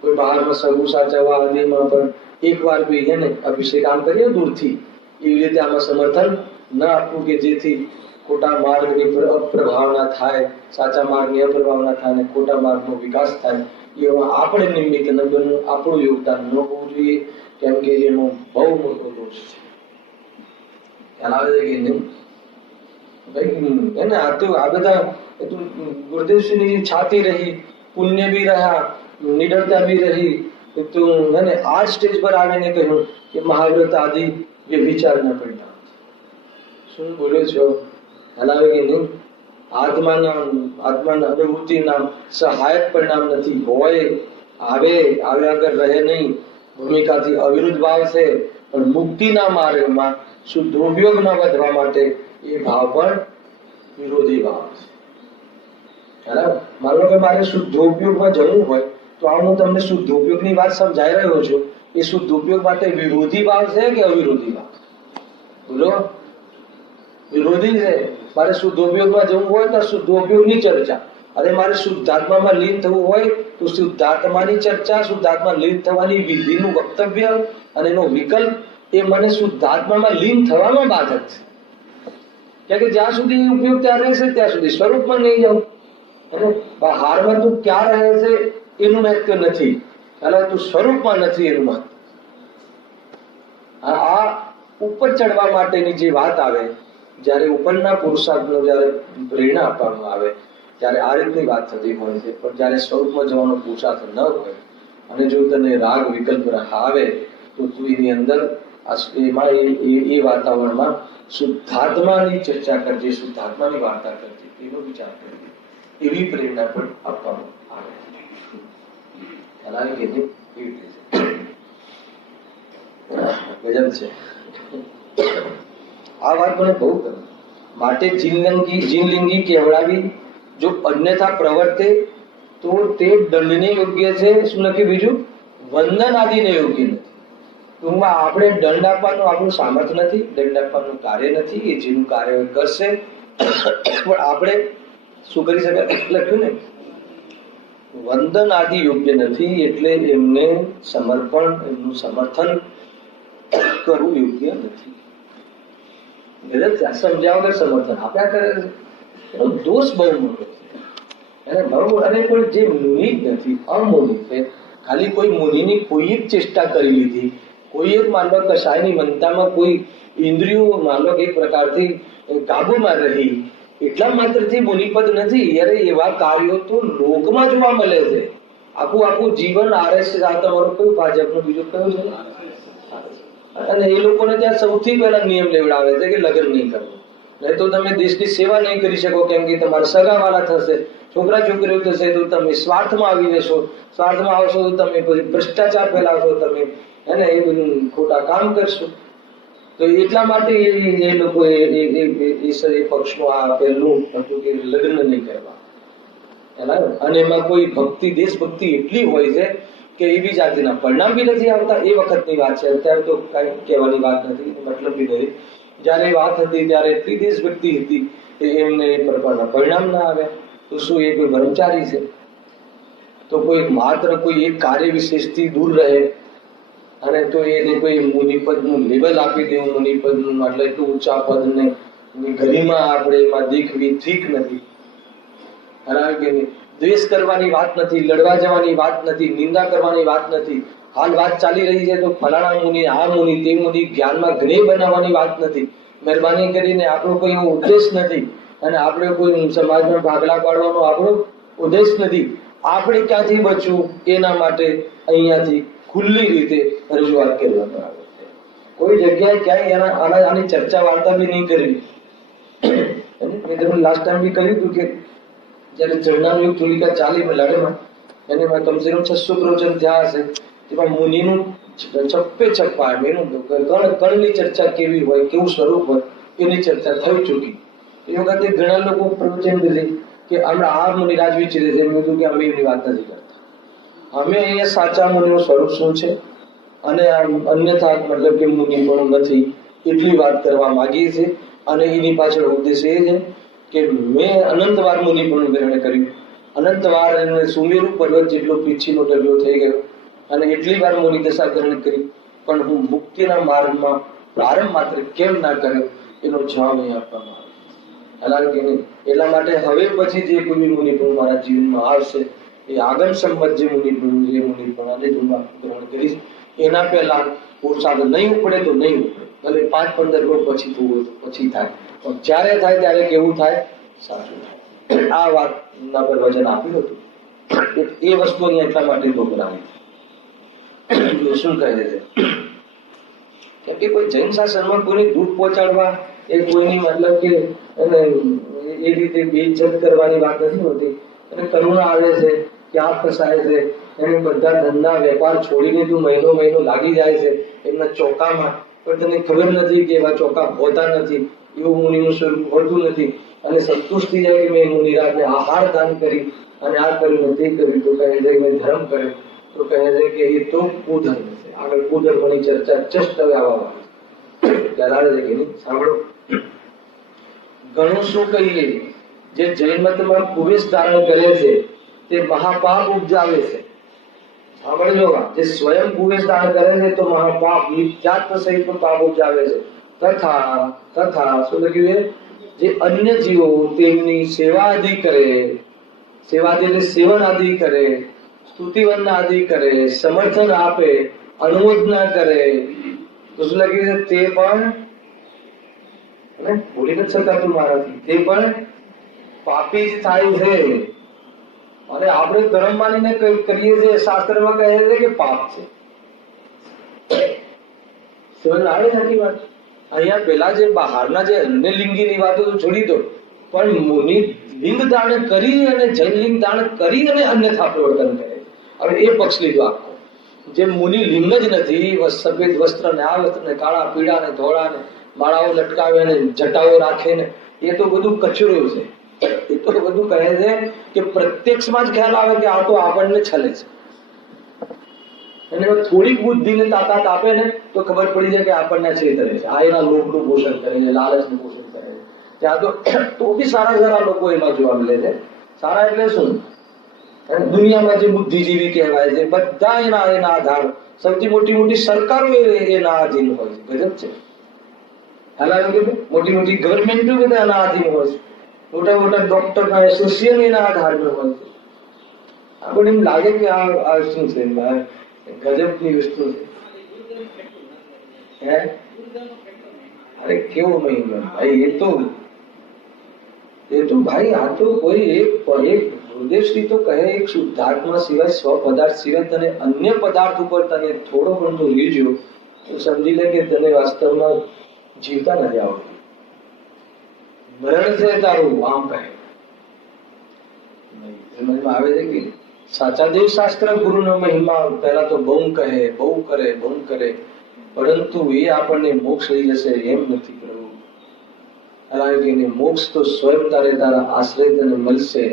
કોઈ બહારમાં સગું સાચવવા આદિમાં પણ એકવાર બી છે ને અભિષેક આમ કરીએ દૂરથી એવી રીતે આમાં સમર્થન ન આપવું કે જેથી ખોટા માર્ગની અપ્રભાવના થાય, સાચા માર્ગની અપ્રભાવના થાય અને ખોટા માર્ગનો વિકાસ થાય. એમાં આપણે નિમિત્ત ન બનવું, આપણું યોગદાન ન હોવું જોઈએ, કેમ કે એનો બહુ મોટો દોષ છે. ખ્યાલ આવે છે કે નહીં ભાઈ? એને આ બધા ગુરુદેવશ્રીની છાતી રહી, પુણ્ય બી રહ્યા, નિડરતા બી રહી, તો એને આ સ્ટેજ પર આવીને કહ્યું કે મહાવ્રત આદિ એ વિચારના પરિણામ. શું બોલ્યો છો? ખ્યાલ આવે કે નહીં? આત્માના અનુભૂતિના સહાયક પરિણામ નથી. હોય આવે આગળ રહે નહીં, ભૂમિકાથી અવિરુદ્ધ ભાવ છે, પણ મુક્તિના માર્ગમાં શુદ્ધોપયોગ ન વધવા માટે એ ભાવ પણ વિરોધી ભાવ છે. બરાબર? માનો કે મારે શુદ્ધોપયોગમાં જવું હોય તો આ હું તમને શુદ્ધોપયોગની વાત સમજાઈ રહ્યો છું. એ શુદ્ધોપયોગ માટે વિરોધી ભાવ છે કે અવિરોધી ભાવ? બોલો. વિરોધી છે. મારે શુદ્ધોપયોગમાં જવું હોય તો શુદ્ધોપયોગની ચર્ચા, અને મારે શુદ્ધાત્મામાં લીન થવું હોય તો શુદ્ધાત્માની ચર્ચા, શુદ્ધાત્મા લીન થવાની વિધિનું વક્તવ્ય અને એનો વિકલ્પ એ મને શુદ્ધાત્મામાં લીન થવામાં બાધક છે. કારણ કે જ્યાં સુધી ઉપયોગ ત્યાં રહેશે ત્યાં સુધી સ્વરૂપમાં નહીં જાઉં. અને બહારમાં તું ક્યાં રહે છે એનું મહત્વ નથી, એટલે તું સ્વરૂપમાં નથી એનું મહત્વ. આ ઉપર ચડવા માટેની જે વાત આવે, જ્યારે ઉપરના પુરુષાર્થનો જ્યારે પ્રેરણા આપવામાં આવે ત્યારે આ રીતની વાત થતી હોય છે. પણ જ્યારે સ્વરૂપમાં જવાનો પુરુષાર્થ ન હોય અને જો તને રાગ વિકલ્પ આવે તો તું એની અંદર એમાં એ વાતાવરણમાં શુદ્ધાત્માની ચર્ચા કરજે, શુદ્ધાત્માની વાર્તા કરજે, એનો વિચાર કરજે. એવી પ્રેરણા પણ આપવામાં આવે. એવી રીતે ગજબ છે. આ વાત મને બહુ ગમે. માટે જીનલિંગી કહેવડાવી જો અન્યથા પ્રવર્તે તો તે દંડને યોગ્ય છે. શું લખ્યું બીજું? વંદન આદિને યોગ્ય નથી. ટૂંકમાં આપણે દંડ આપવાનું આપણું સામર્થ્ય નથી, દંડ આપવાનું કાર્ય નથી. એ જેનું કાર્ય કરશે, પણ આપણે શું કરી શકાય? લખ્યું ને વંદન આદિ યોગ્ય નથી, એટલે એમને સમર્પણ, એમનું સમર્થન કરવું યોગ્ય નથી. સમજ્યા વગર સમર્થન આપ્યા કરે છે, એનો દોષ બહુ મોટો છે. અને પણ જે મુનિ જ નથી, અમુનિ છે. ખાલી કોઈ મુનિની કોઈ એક ચેષ્ટા કરી લીધી, કોઈ એક માનવ કશાયની મનતામાં કોઈ ઇન્દ્રિયો માનવ એક પ્રકારથી કાબુમાં રહી, એટલા માત્રથી મુનિપદ નથી. અરે એવા કાર્યો તો લોકમાં જોવા મળે છે. આખું જીવન RSS આ તમારું કયું ભાજપનું બીજું કયું છે? અને એ લોકોને ત્યાં સૌથી પહેલા નિયમ લેવડાવે છે કે લગ્ન નહીં કરવું, નહીં તો તમે દેશની સેવા નહીં કરી શકો, કેમ કે તમારા સગાવાળા થશે, છોકરા છોકરીઓ થશે તો તમે સ્વાર્થમાં આવી જશો, સ્વાર્થમાં આવશો તો તમે પછી ભ્રષ્ટાચાર ફેલાવશો, તમે એને એ બધું ખોટા કામ કરશો. તો એટલા માટે એ લોકો એ પક્ષનું આ પહેલું હતું કે લગ્ન નહીં કરવા. અને એમાં કોઈ ભક્તિ, દેશભક્તિ એટલી હોય છે કે એવી જાતિના પરિણામ બી નથી આવતા. એ વખતની વાત છે, અત્યારે તો કઈ કહેવાની વાત નથી, મતલબ બી નથી. જયારે વાત હતી ત્યારે એટલી દેશભક્તિ હતી કે એમને એ પ્રકારના પરિણામ ના આવે. તો શું એ કોઈ બ્રહ્મચારી છે? તો કોઈ માત્ર કોઈ એક કાર્ય વિશેષથી દૂર રહે અને તો એને કોઈ મુનિપદનું લેવલ આપી દેવું, મુનિપદનું એટલે એટલું ઊંચા પદને એની ગરિમા આપણે એમાં દીખવી ઠીક નથી. બરાબર કે નહીં? દ્વેષ કરવાની વાત નથી, લડવા જવાની વાત નથી, નિંદા કરવાની વાત નથી. હાલ વાત ચાલી રહી છે તો ફલાણા મુનિ, આ મુનિ, તે મુનિ, જ્ઞાનમાં જ્ઞેય બનાવવાની વાત નથી. મહેરબાની કરીને આપણો કોઈ એવો ઉદ્દેશ નથી અને આપણે કોઈ સમાજમાં ભાગલા પાડવાનો આપણો ઉદ્દેશ નથી. આપણે ક્યાંથી બચવું એના માટે અહીંયાથી ખુલ્લી રીતે રજૂઆત કરવામાં આવે છે. કોઈ જગ્યાએ ક્યાંય આની ચર્ચા વાર્તા બી નહીં કરવી. મેં તમને લાસ્ટ ટાઈમ બી કહ્યું હતું કે જયારે ચરણાનું યુગ ચોલિકા ચાલી લડેમાં એને કમસે કમ 600 પ્રવચન થયા હશે. તેમાં મુનિનું છપ્પે છપ્પા એનું કણની ચર્ચા કેવી હોય, કેવું સ્વરૂપ હોય એની ચર્ચા થઈ ચૂકી. એ વખતે ઘણા લોકો પ્રવચન દીધી કે હમણાં આ મુનિ રાજ વિચરે છે. મેં કીધું કે અમે એની વાત નથી કરતા. અમે અહીંયા સાચા મુનિનું સ્વરૂપ શું છે અને અન્યથા મતલબ કે મુનિ પણ નથી એટલી વાત કરવા માંગીએ છીએ. અને એની પાછળ ઉદ્દેશ એ છે કે મેં અનંતવાર મુનિ પણ ગ્રહણ કર્યું, અનંતવાર એને સુમેરુ પર્વત જેટલો પીછીનો ડગલો થઈ ગયો અને એટલી વાર મુનિ દશા ગ્રહણ કરી, પણ હું મુક્તિના માર્ગમાં પ્રારંભ માત્ર કેમ ના કર્યો એનો જવાબ અહીં આપવામાં આવે કે નહીં. એટલા માટે હવે પછી જે કોઈ મુનિ પણ મારા જીવનમાં આવશે એ આગમ સંમત જે મુનિ પણ જે મુનિ પણ આજે હું ગ્રહણ કરીશ. એના પહેલા પુરુષાર્થ નહીં ઉપડે તો નહીં ઉપડે, ભલે 5-15 વર્ષ પછી થવું હોય તો પછી થાય, પણ જ્યારે થાય ત્યારે કેવું થાય? સાચું થાય. આ વાતના પર વચન આપ્યું હતું. એ વસ્તુ અહીંયા એટલા માટે દોહરાવી. શું કહે છે? કેમ કે કોઈ જૈન શાસનમાં કોઈને દૂધ પહોંચાડવા એ કોઈની મતલબ કે એ રીતે બેઇજ્જત કરવાની વાત નથી હોતી. અને કરુણા આવે છે, ક્યાં ફસાય છે, એને બધા ધંધા વેપાર છોડીને તું મહિનો લાગી જાય છે એમના ચોકામાં, પણ તને ખબર નથી કે એવા ચોકા હોતા નથી, એવું મુનિનું સ્વરૂપ હોતું નથી. અને સંતુષ્ટ થઈ જાય કે મેં મુનિરાજને આહાર દાન કરી અને આ કર્યું તે કર્યું, તો કહે છે મેં ધર્મ કર્યો, તો કહે છે કે એ તો કુધર્મ છે. આગળ કુધર્મની ચર્ચા જસ્ટ હવે આવવા ખ્યાલ છે કે નહીં? સાંભળો, ઘણું શું કહીએ, જે જૈન મતમાં કુવેશ ધારણ કરે છે તે મહાપાપ ઉપજાવે છે. સાંભળજો, જે સ્વયં કુવેશ ધારણ કરે છે તો મહાપાપ મિથ્યાત્વ સહિત પાપ ઉપજાવે છે. તથા શું લખ્યું છે? જે અન્ય જીવો તેમની સેવા આદિ કરે, સેવા એટલે સેવન આદિ કરે, સ્તુતિવંદન આદિ કરે, સમર્થન આપે, અનુમોદના કરે, તો શું લખ્યું છે? તે પણ ભૂલી નથી શકાતું મારાથી, તે પણ પાપી જ થાય છે. અને આપણે ધર્મ માનીને કરીએ છીએ, શાસ્ત્રમાં કહે છે કે પાપ છે. સમજ આવે નથી વાત? અહીંયા પેલા જે બહારના જે અન્ય લિંગીની વાતો તો છોડી દો, પણ મુનિ લિંગ દાન કરી અને જૈન લિંગ દાન કરી અને અન્યથા પ્રવર્તન કરે. હવે એ પક્ષ લીધો આખો. જે મુનિ લિંગ જ નથી, સફેદ વસ્ત્ર ને આ વસ્ત્ર ને કાળા પીળા ને ધોળા ને માળાઓ લટકાવે ને જટાઓ રાખે ને, એ તો બધું કચરો છે. એ તો બધું કહે છે કે પ્રત્યક્ષમાં જ ખ્યાલ આવે કે આ તો આપણને છલે છે. અને થોડીક બુદ્ધિને તાકાત આપે ને તો ખબર પડી જાય કે આપણને છેતરે છે. આ એના લોભનું પોષણ કરે છે, લાલચનું પોષણ કરે છે. ત્યાં તો બી સારા લોકો એમાં જોવા મળે છે. સારા એટલે શું? દુનિયામાં જે બુદ્ધિજીવી કહેવાય છે બધા એના આધાર, સૌથી મોટી સરકારો એના આધીન હોય છે. ગજબ છે. મોટી ગવર્મેન્ટો બધા એના આધીન હોય છે. મોટા ડોક્ટરના એસોસિએશન એના આધારમાં હોય છે. આપણને એમ લાગે કે આ શું છે, ગજબની વસ્તુ છે. અરે કેવો મહિમા ભાઈ! એ તો ભાઈ આ તો કોઈ એક હૃદયશ્રી તો કહે, એક શુદ્ધાત્મા સિવાય સ્વ પદાર્થ સિવાય તને અન્ય પદાર્થ ઉપર તને થોડો પણ તો લીજો તો સમજી લે કે તને વાસ્તવમાં જીવતા નથી આવડતું. મરણ છે તારું, આમ કહે. સમજમાં આવે છે કે સાચા દેવ શાસ્ત્ર ગુરુનો મહિમા પહેલા તો બહુ કહે, બહુ કરે, પરંતુ એ આપણને મોક્ષ લઈ જશે એમ નથી કરવું. મોક્ષ તો સ્વયં તારા આશ્રય તને મળશે.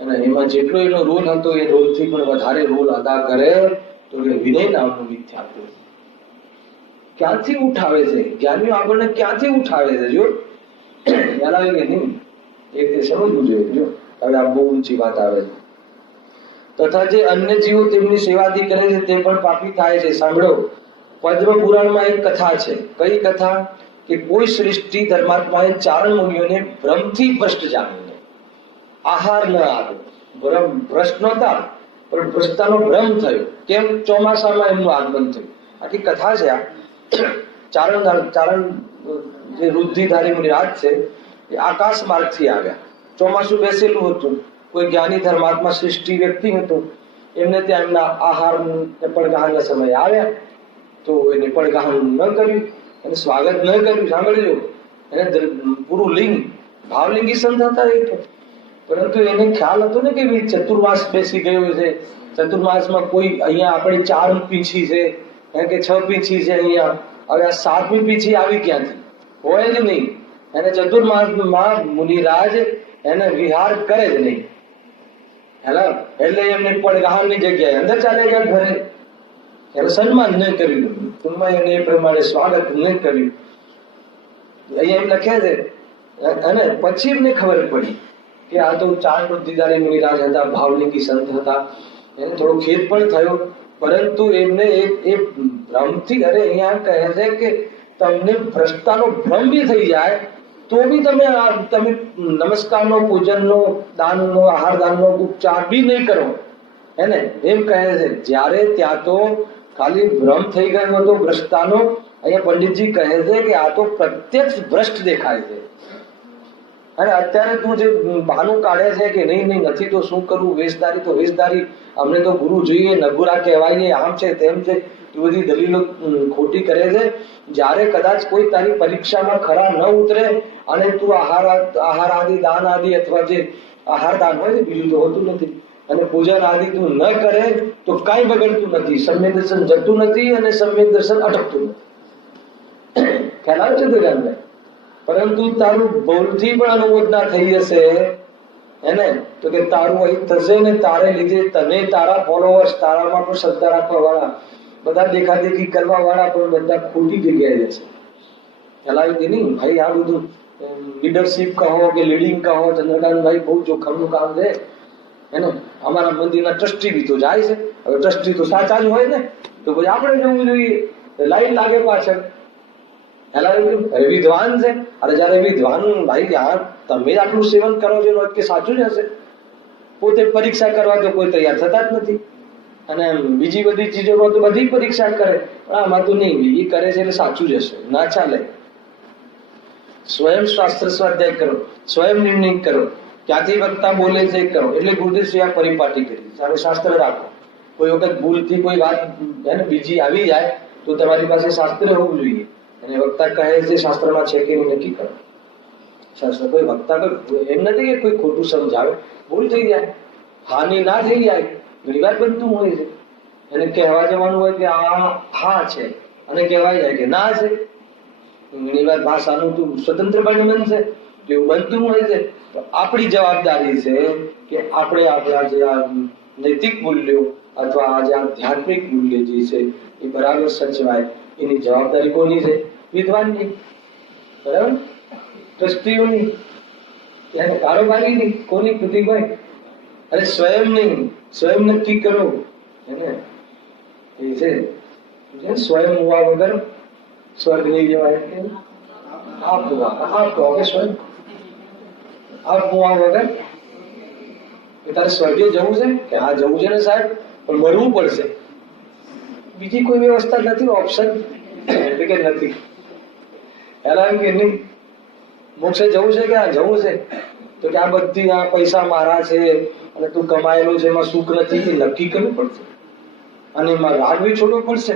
અને એમાં જેટલો એનો રોલ હતો એ રોલથી પણ વધારે રોલ અદા કરે તો કે વિનય નામનું મિથ્યાત્વ ક્યાંથી ઉઠાવે છે. જ્ઞાનીઓ આપણને ક્યાંથી ઉઠાવે છે? જો ખ્યાલ આવે કે નહીં એ તે સમજવું જોઈએ. જો હવે આ બહુ ઊંચી વાત આવે છે. તથા જે અન્ય જીવો તેમની સેવાદી કરે છે તે પણ પાપી થાય છે. સાંભળો, પદ્મ પુરાણમાં એક કથા છે. કઈ કથા? કે કોઈ સૃષ્ટિ ધર્માત્માએ ચારણ મુનિઓને ભ્રમથી ભ્રષ્ટ જાણીને આહાર ન આપ્યો. ભ્રષ્ટ નહોતા પણ ભ્રષ્ટતાનો ભ્રમ થયો. કેમ? ચોમાસામાં એમનું આગમન થયું. આખી કથા છે આ. ચારણ જે રુદ્ધિધારી મુનિરાજ છે એ આકાશ માર્ગથી આવ્યા. ચોમાસું બેસેલું હતું. કોઈ જ્ઞાની ધર્માત્મા સૃષ્ટિ વ્યક્તિ હતું, એમને ત્યાં એમના આહાર પડગાહના સમયે આવ્યા તો એને પડગાહ ન કર્યું, એને સ્વાગત ન કર્યું. સાંભળજો, એને પૂરું લિંગ ભાવલિંગી સંત હતા એ તો. પરંતુ એને ખ્યાલ હતો ને કે ચતુર્માસ બેસી ગયો છે. ચતુર્માસમાં કોઈ અહીંયા આપણી 4 પીંછી છે કે 6 પીંછી છે અહીંયા, હવે આ 7મી પીંછી આવી ક્યાંથી? હોય જ નહીં. એને ચતુર્માસમાં મુનિરાજ એને વિહાર કરે જ નહીં. એટલે એમને પડગાહની જગ્યાએ અંદર ચાલે ગયા ઘરે. એને સન્માન ન કર્યું, ટૂંકમાં એને એ પ્રમાણે સ્વાગત ન કર્યું. અહીંયા એમ લખે છે. અને પછી એમને ખબર પડી કે આ તો ચારણ રુદ્ધિધારી મુનિરાજ હતા, ભાવલિંગી સંત હતા. એને થોડો ખેદ પણ થયો, પરંતુ એમને એ ભ્રમથી, અરે અહીંયા કહે છે કે તમને ભ્રષ્ટતાનો ભ્રમ બી થઈ જાય તો બી તમે નમસ્કારનો, પૂજનનો, દાનનો, આહાર દાનનો ઉપચાર બી નહીં કરો. એને એમ કહે છે. જ્યારે ત્યાં તો ખાલી ભ્રમ થઈ ગયો હતો ભ્રષ્ટતાનો. અહીંયા પંડિતજી કહે છે કે આ તો પ્રત્યક્ષ ભ્રષ્ટ દેખાય છે. અને અત્યારે તું જે બહાનું કાઢે છે કે નહીં નથી તો શું કરવું, વેશધારી તો વેશધારી, અમને તો ગુરુ જોઈએ, નગુરા કહેવાય, આમ છે તેમ છે, એ બધી દલીલો ખોટી કરે છે. જ્યારે કદાચ કોઈ તારી પરીક્ષામાં ખરા ન ઉતરે અને તું આહાર આદિ, દાન આદિ, અથવા જે આહાર દાન હોય ને, બીજું તો હોતું નથી, અને પૂજન આદિ તું ન કરે તો કાંઈ બગડતું નથી. સમ્યક દર્શન જતું નથી અને સમ્યક દર્શન અટકતું નથી. ખ્યાલ આવે છે ધ્યાન? પરંતુ તારું ભૂલથી પણ અનુમોદના થઈ જશે એને, તો કે તારું અહીં થશે ને તારે લીધે તને, તારા ફોલોવર્સ, તારામાં પણ શ્રદ્ધા રાખવા વાળા, બધા દેખાદેખી કરવા વાળા પણ બધા ખોટી જગ્યાએ જશે. ખ્યાલ આવી કે નહીં ભાઈ? આ બધું લીડરશીપ કહો કે લીડિંગ કહો, ચંદ્રકાંતભાઈ બહુ જોખમનું કામ છે એને. અમારા મંદિરના ટ્રસ્ટી બી તો જાય છે. હવે ટ્રસ્ટી તો સાચા જ હોય ને, તો પછી આપણે જવું જોઈએ. લાઈન લાગે પાછળ. વિદ્વાન છે. અરે જયારે વિદ્વાન ભાઈ, તમે જ આટલું સેવન કરો છો કે સાચું જ હશે. પોતે પરીક્ષા કરવા તો કોઈ તૈયાર થતા જ નથી. અને બીજી બધી ચીજોમાં તો બધી પરીક્ષા કરે, પણ આમાં તો નહીં. એ કરે છે એટલે સાચું જ હશે, ના ચાલે. સ્વયં શાસ્ત્ર સ્વાધ્યાય કરો, સ્વયં નિર્ણય કરો, ક્યાંથી વક્તા બોલે છે કરો. એટલે ગુરુદેવશ્રી આ પરિપાટી કરી. સારું શાસ્ત્ર રાખો. કોઈ વખત ભૂલથી કોઈ વાત બીજી આવી જાય તો તમારી પાસે શાસ્ત્ર હોવું જોઈએ. અને વક્તા કહે છે શાસ્ત્રમાં છે કે નહીં નક્કી કરો. શાસ્ત્ર કોઈ વક્તા એમ નથી કે કોઈ ખોટું સમજાવે, ભૂલ થઈ જાય, હાનિ ના થઈ જાય, ઘણી વાર બનતું હોય છે. એને કહેવા જવાનું હોય કે આ હા છે અને કહેવાય જાય કે ના છે. ઘણી વાર ભાષાનું તું સ્વતંત્ર બનશે, એવું બનતું હોય છે. તો આપણી જવાબદારી છે કે આપણે આપણા જે આ નૈતિક મૂલ્યો અથવા આ જે આધ્યાત્મિક મૂલ્ય જે છે એ બરાબર સચવાય. એની જવાબદારી કોની છે? વિદ્વાનની. બરાબર? ટ્રસ્ટીઓની, કારોબારીની. કોની? પ્રતિભાઈ. અરે સ્વયં નહીં, સ્વયં નક્કી કરો એને. એ છે સ્વયં હોવા વગર સ્વર્ગ નહીં જવાય. આપ હોવા સ્વયં આપ હોવા વગર તારે સ્વર્ગે જવું છે કે હા જવું છે ને સાહેબ, પણ મરવું પડશે. બીજી કોઈ વ્યવસ્થા નથી, ઓપ્શન એટલે કે નથી. હેરાન કે નહીં? મોક્ષે જવું છે કે આ જવું છે, તો કે આ બધી આ પૈસા મારા છે અને તું કમાયેલું છે, એમાં સુખ નથી, એ નક્કી કરવું પડશે. અને એમાં રાગ બી છોડવો પડશે.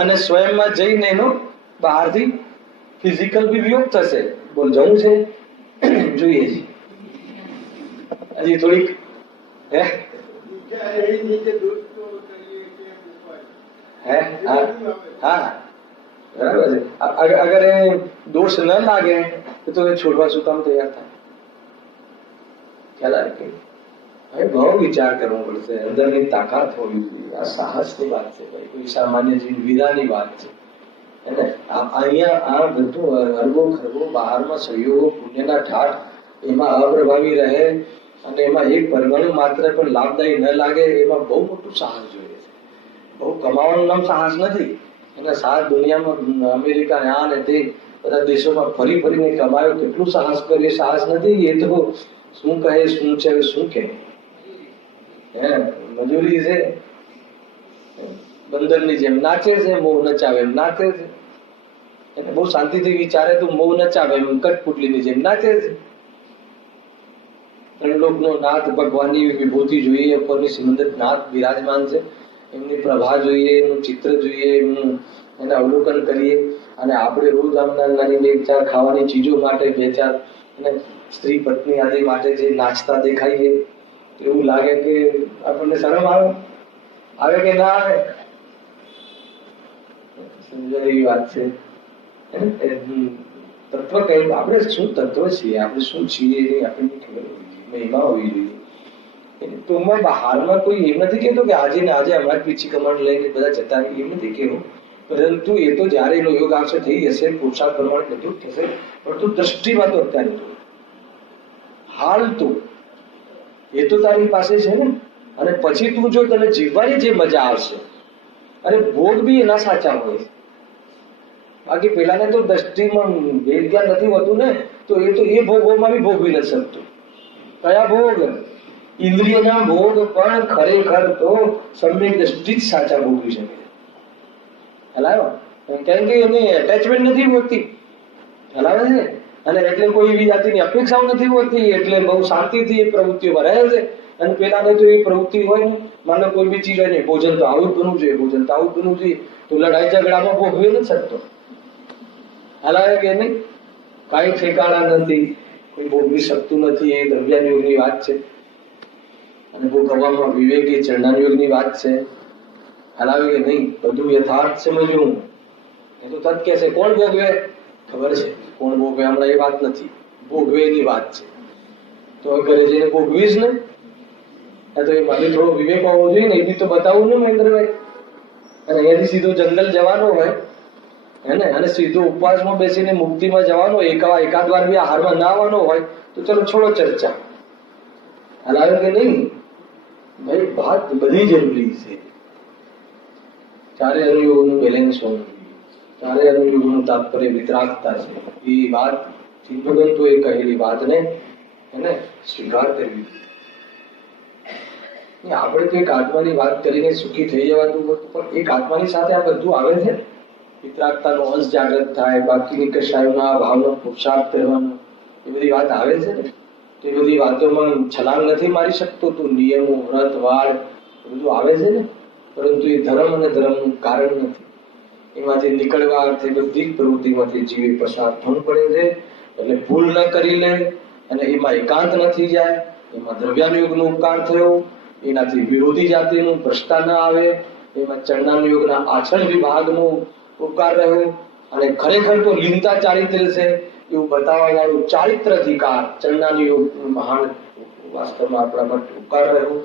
અને સ્વયંમાં જઈને એનો બહારથી ફિઝિકલ બી વિયોગ થશે. બોલ જવું છે, જોઈએ છે હજી થોડીક હે હા બરાબર છે. અગર એ દોષ ન લાગે તો એ છોડવા શું કામ તૈયાર થાય? ખ્યાલ આવે કે બહુ વિચાર કરવો પડશે, અંદરની તાકાત હોવી જોઈએ. આ સાહસની વાત છે ભાઈ, કોઈ સામાન્ય વીરાની વાત છે. એને અહીંયા આ બધું અરબો ખરબો બહારમાં સંયોગો પુણ્યના ઠાઠ એમાં અપ્રભાવી રહે અને એમાં એક પરમાણુ માત્ર પણ લાભદાયી ન લાગે, એમાં બહુ મોટું સાહસ જોઈએ છે. બહુ કમાવાનું નામ સાહસ નથી. અને સાહસ દુનિયામાં અમેરિકા આ ને તે બધા દેશોમાં ફરી ફરીને કમાયો, કેટલું સાહસ કર્યું. એ સાહસ નથી, એ તો શું કહે, શું છે, શું કહે, હે મજૂરી છે. બંદરની જેમ નાચે છે, મોહ નચાવે એમ નાચે છે. એને બહુ શાંતિથી વિચારે તો મોહ નચાવે એમ કઠપુટલીની જેમ નાચે છે. ત્રણલોકનો નાથ, ભગવાનની વિભૂતિ જોઈએ, ઉપરની સિમંદર નાથ બિરાજમાન છે, એમની પ્રભા જોઈએ, એમનું ચિત્ર જોઈએ, એમનું એને અવલોકન કરીએ. અને આપણે રોજ આમ નાની બે ચાર ખાવાની ચીજો માટે, બે ચાર અને સ્ત્રી પત્ની આદિ માટે જે નાચતા દેખાઈએ, એવું લાગે કે આપણને શરમ આવે કે ના આવે? સમજાય એવી વાત છે. તત્વ કઈ, આપણે શું તત્વ છીએ, આપણે શું છીએ એની આપણને ખબર હોવી જોઈએ, મહિમા હોવી જોઈએ. તો બહારમાં કોઈ એમ નથી કહેતો કે આજે ને આજે હમણાં પીછી કમર લઈને બધા જતા રહે, એમ નથી કહેવું. પરંતુ એ તો જયારે એનો યોગ આવશે થઈ જશે, પુરુષાર્થ પ્રમાણે બધું થશે. પરંતુ દ્રષ્ટિમાં તો અત્યારે તો હાલ તો એ તો તારી પાસે છે ને. અને પછી તું જો તને જીવવાની જે મજા આવશે, અને ભોગ બી એના સાચા હોય. બાકી પેલાને તો દ્રષ્ટિમાં ભેદ જ્ઞાન નથી હોતું ને, તો એ ભોગોમાં બી ભોગવી નથી શકતો. કયા ભોગ? ઇન્દ્રિયના ભોગ પણ ખરેખર તો સમ્યક દ્રષ્ટિ જ સાચા ભોગવી શકે. હલાવો, કારણ કે એની એટેચમેન્ટ નથી હોતી, હલાવે છે. અને એટલે કોઈ એવી જાતિની અપેક્ષાઓ નથી હોતી, એટલે બહુ શાંતિથી એ પ્રવૃત્તિઓમાં રહે છે. અને પેલાને તો એ પ્રવૃત્તિ હોય ને, માનો કોઈ બી ચીજ હોય ને, ભોજન તો આવું જ બનવું જોઈએ, ભોજન તો આવું જ બનવું જોઈએ, તો લડાઈ ઝઘડામાં ભોગવી નથી શકતો. હલાવે કે નહીં? કાંઈ ઠેકાણા નથી, કોઈ ભોગવી શકતું નથી. એ દ્રવ્યાન યોગની વાત છે. અને ભોગવવામાં વિવેકી ચરણાન યોગની વાત છે. હલાવે કે નહીં? બધું યથાર્થ સમજવું. એ તો તત કે છે. કોણ ભોગવે? ખબર છે કોણ ભોગવે, હમણાં એ વાત નથી, ભોગવે એની વાત છે. તો ઘરે જઈને ભોગવીશ ને, તો એ મારે થોડો વિવેક હોવો જોઈએ ને, એ બી તો બતાવવું ને મહેન્દ્રભાઈ. અને અહીંયાથી સીધો જંગલ જવાનો હોય હેને, અને સીધો ઉપવાસમાં બેસીને મુક્તિમાં જવાનો, એકાદ વાર બી આહારમાં ના આવવાનો હોય, તો ચલો છોડો ચર્ચા. હલાવે કે નહીં? ભાઈ વાત બધી જરૂરી છે. ચારે અનુયોગોનું બેલેન્સ હોવું જોઈએ. ચારે અનુયોગોનું તાત્પર્ય વિતરાગતા છે. એ વાત ચિંતભગંતોએ કહેલી વાતને એને સ્વીકાર કરવી. આપણે તો એક આત્માની વાત કરીને સુખી થઈ જવાતું હતું, પણ એક આત્માની સાથે આ બધું આવે છે. વિતરાગતાનો અંશ જાગૃત થાય, બાકીની કશાયોના ભાવનો પુરુષાર્થ કરવાનો, એ બધી વાત આવે છે ને. એ બધી વાતોમાં છલાંગ નથી મારી શકતો તું. નિયમો, વ્રત, વાળ બધું આવે છે ને, પરંતુ એ ધર્મ અને ધર્મનું કારણ નથી. એમાંથી નીકળવા અર્થે બધી જ પ્રવૃત્તિમાંથી જીવે પસાર થવું પડે છે. એટલે ભૂલ ન કરી લે, અને એમાં એકાંત નથી જાય, એમાં દ્રવ્યાન યોગનો ઉપકાર થયો, એનાથી વિરોધી જાતિનું ભ્રષ્ટા ન આવે, એમાં ચરણાન યોગના આચરણ વિભાગનો ઉપકાર રહ્યો. અને ખરેખર તો લીનતા ચારિત્ર્ય છે એવું બતાવવા વાળું ચારિત્ર અધિકાર ચરણાન યોગ મહાન વાસ્તવમાં આપણા માટે ઉપકાર રહ્યો.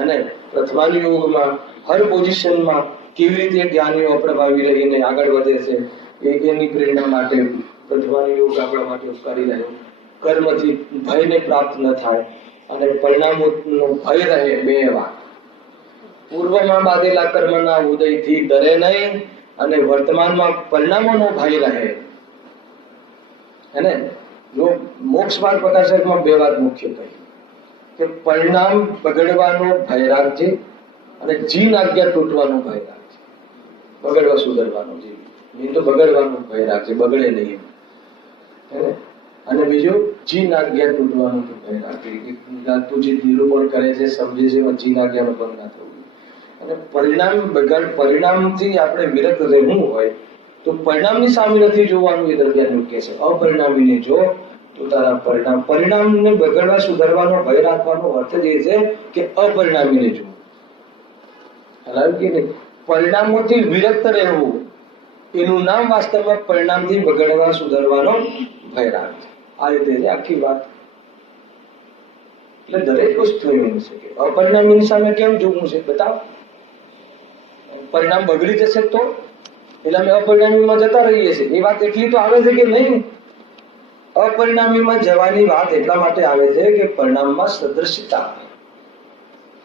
અને પ્રથમાન યોગમાં હર પોઝિશનમાં કેવી રીતે જ્ઞાનીઓ અપ્રભાવી રહીને આગળ વધે છે, એની પ્રેરણા માટે પ્રથમાન યોગ આપણા માટે ઉપકારી રહ્યો. કર્મથી ભયને પ્રાપ્ત ન થાય અને પરિણામોનો ભય રહે. બે વાત, પૂર્વમાં બાંધેલા કર્મના ઉદયથી ડરે નહીં, અને વર્તમાનમાં પરિણામોનો ભય રહે. અને જો મોક્ષ માર્ગ પ્રકાશકમાં બે વાત મુખ્ય કહી કે પરિણામ બગડવાનો ભય રાખજે, અને જીન આજ્ઞા તૂટવાનો ભય રાખજે. બગડવા સુધરવાનો જીન તો બગડવાનો ભય રાખજે, બગડે નહીં. અને બીજું જીન આજ્ઞા તૂટવાનો ભય રાખજે. તું જે નિરૂપણ કરે છે, સમજે છે, એમાં જીન આજ્ઞાનો ભંગ ના થવો. અને પરિણામથી આપણે વિરત રહેવું હોય તો પરિણામની સામે નથી જોવાનું. એ દ્રવ્યાન યોગ કહે છે અપરિણામીને જો તો તારા પરિણામને બગડવા સુધારવાનો ભય રાખવાનો અર્થ જ એ છે કે અપરિણામીને જો. હલાવ્યું કે નહીં? પરિણામોથી વિરક્ત રહેવું એનું નામ વાસ્તવમાં પરિણામથી બગડવા સુધારવાનો ભય રાખે. આ રીતે છે આખી વાત. એટલે દરેક વસ્તુ એમ છે કે અપરિણામીની સામે કેમ જોવું છે, બતાવો. પરિણામ બગડી જશે તો એટલે અમે અપરિણામીમાં જતા રહીએ છીએ. એ વાત એટલી તો આવે છે કે નહીં? અપરિણામીમાં જવાની વાત એટલા માટે આવે છે કે પરિણામમાં સદૃશ્યતા,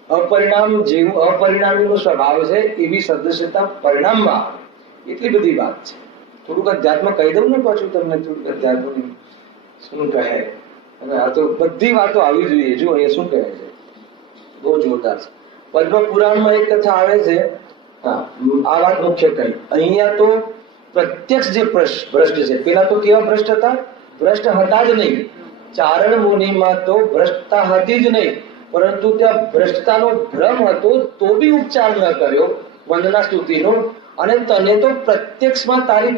અપરિણામ જેવું અપરિણામીનો સ્વભાવ છે એવી સદૃશ્યતા પરિણામમાં આવે. એટલી બધી વાત છે. થોડુંક અધ્યાત્મ કહી દઉં ને પાછું તમને, થોડુંક અધ્યાત્મ શું કહે, અને આ તો બધી વાતો આવી જોઈએ. જો અહીંયા શું કહે છે, બહુ જોરદાર છે. પદ્મ પુરાણમાં એક કથા આવે છે. હા, આ વાત મુખ્ય કહી. અહીંયા તો પ્રત્યક્ષ જે ભ્રષ્ટ છે, પેલા તો કેવા ભ્રષ્ટ હતા? ભ્રષ્ટ હતા જ નહીં. ચારણ મુનિમાં તો ભ્રષ્ટતા હતી જ નહીં, પરંતુ ત્યાં ભ્રષ્ટતાનો ભ્રમ હતો તો બી ઉપચાર ન કર્યો વંદના સ્તુતિનો. અને તને તો પ્રત્યક્ષમાં તારી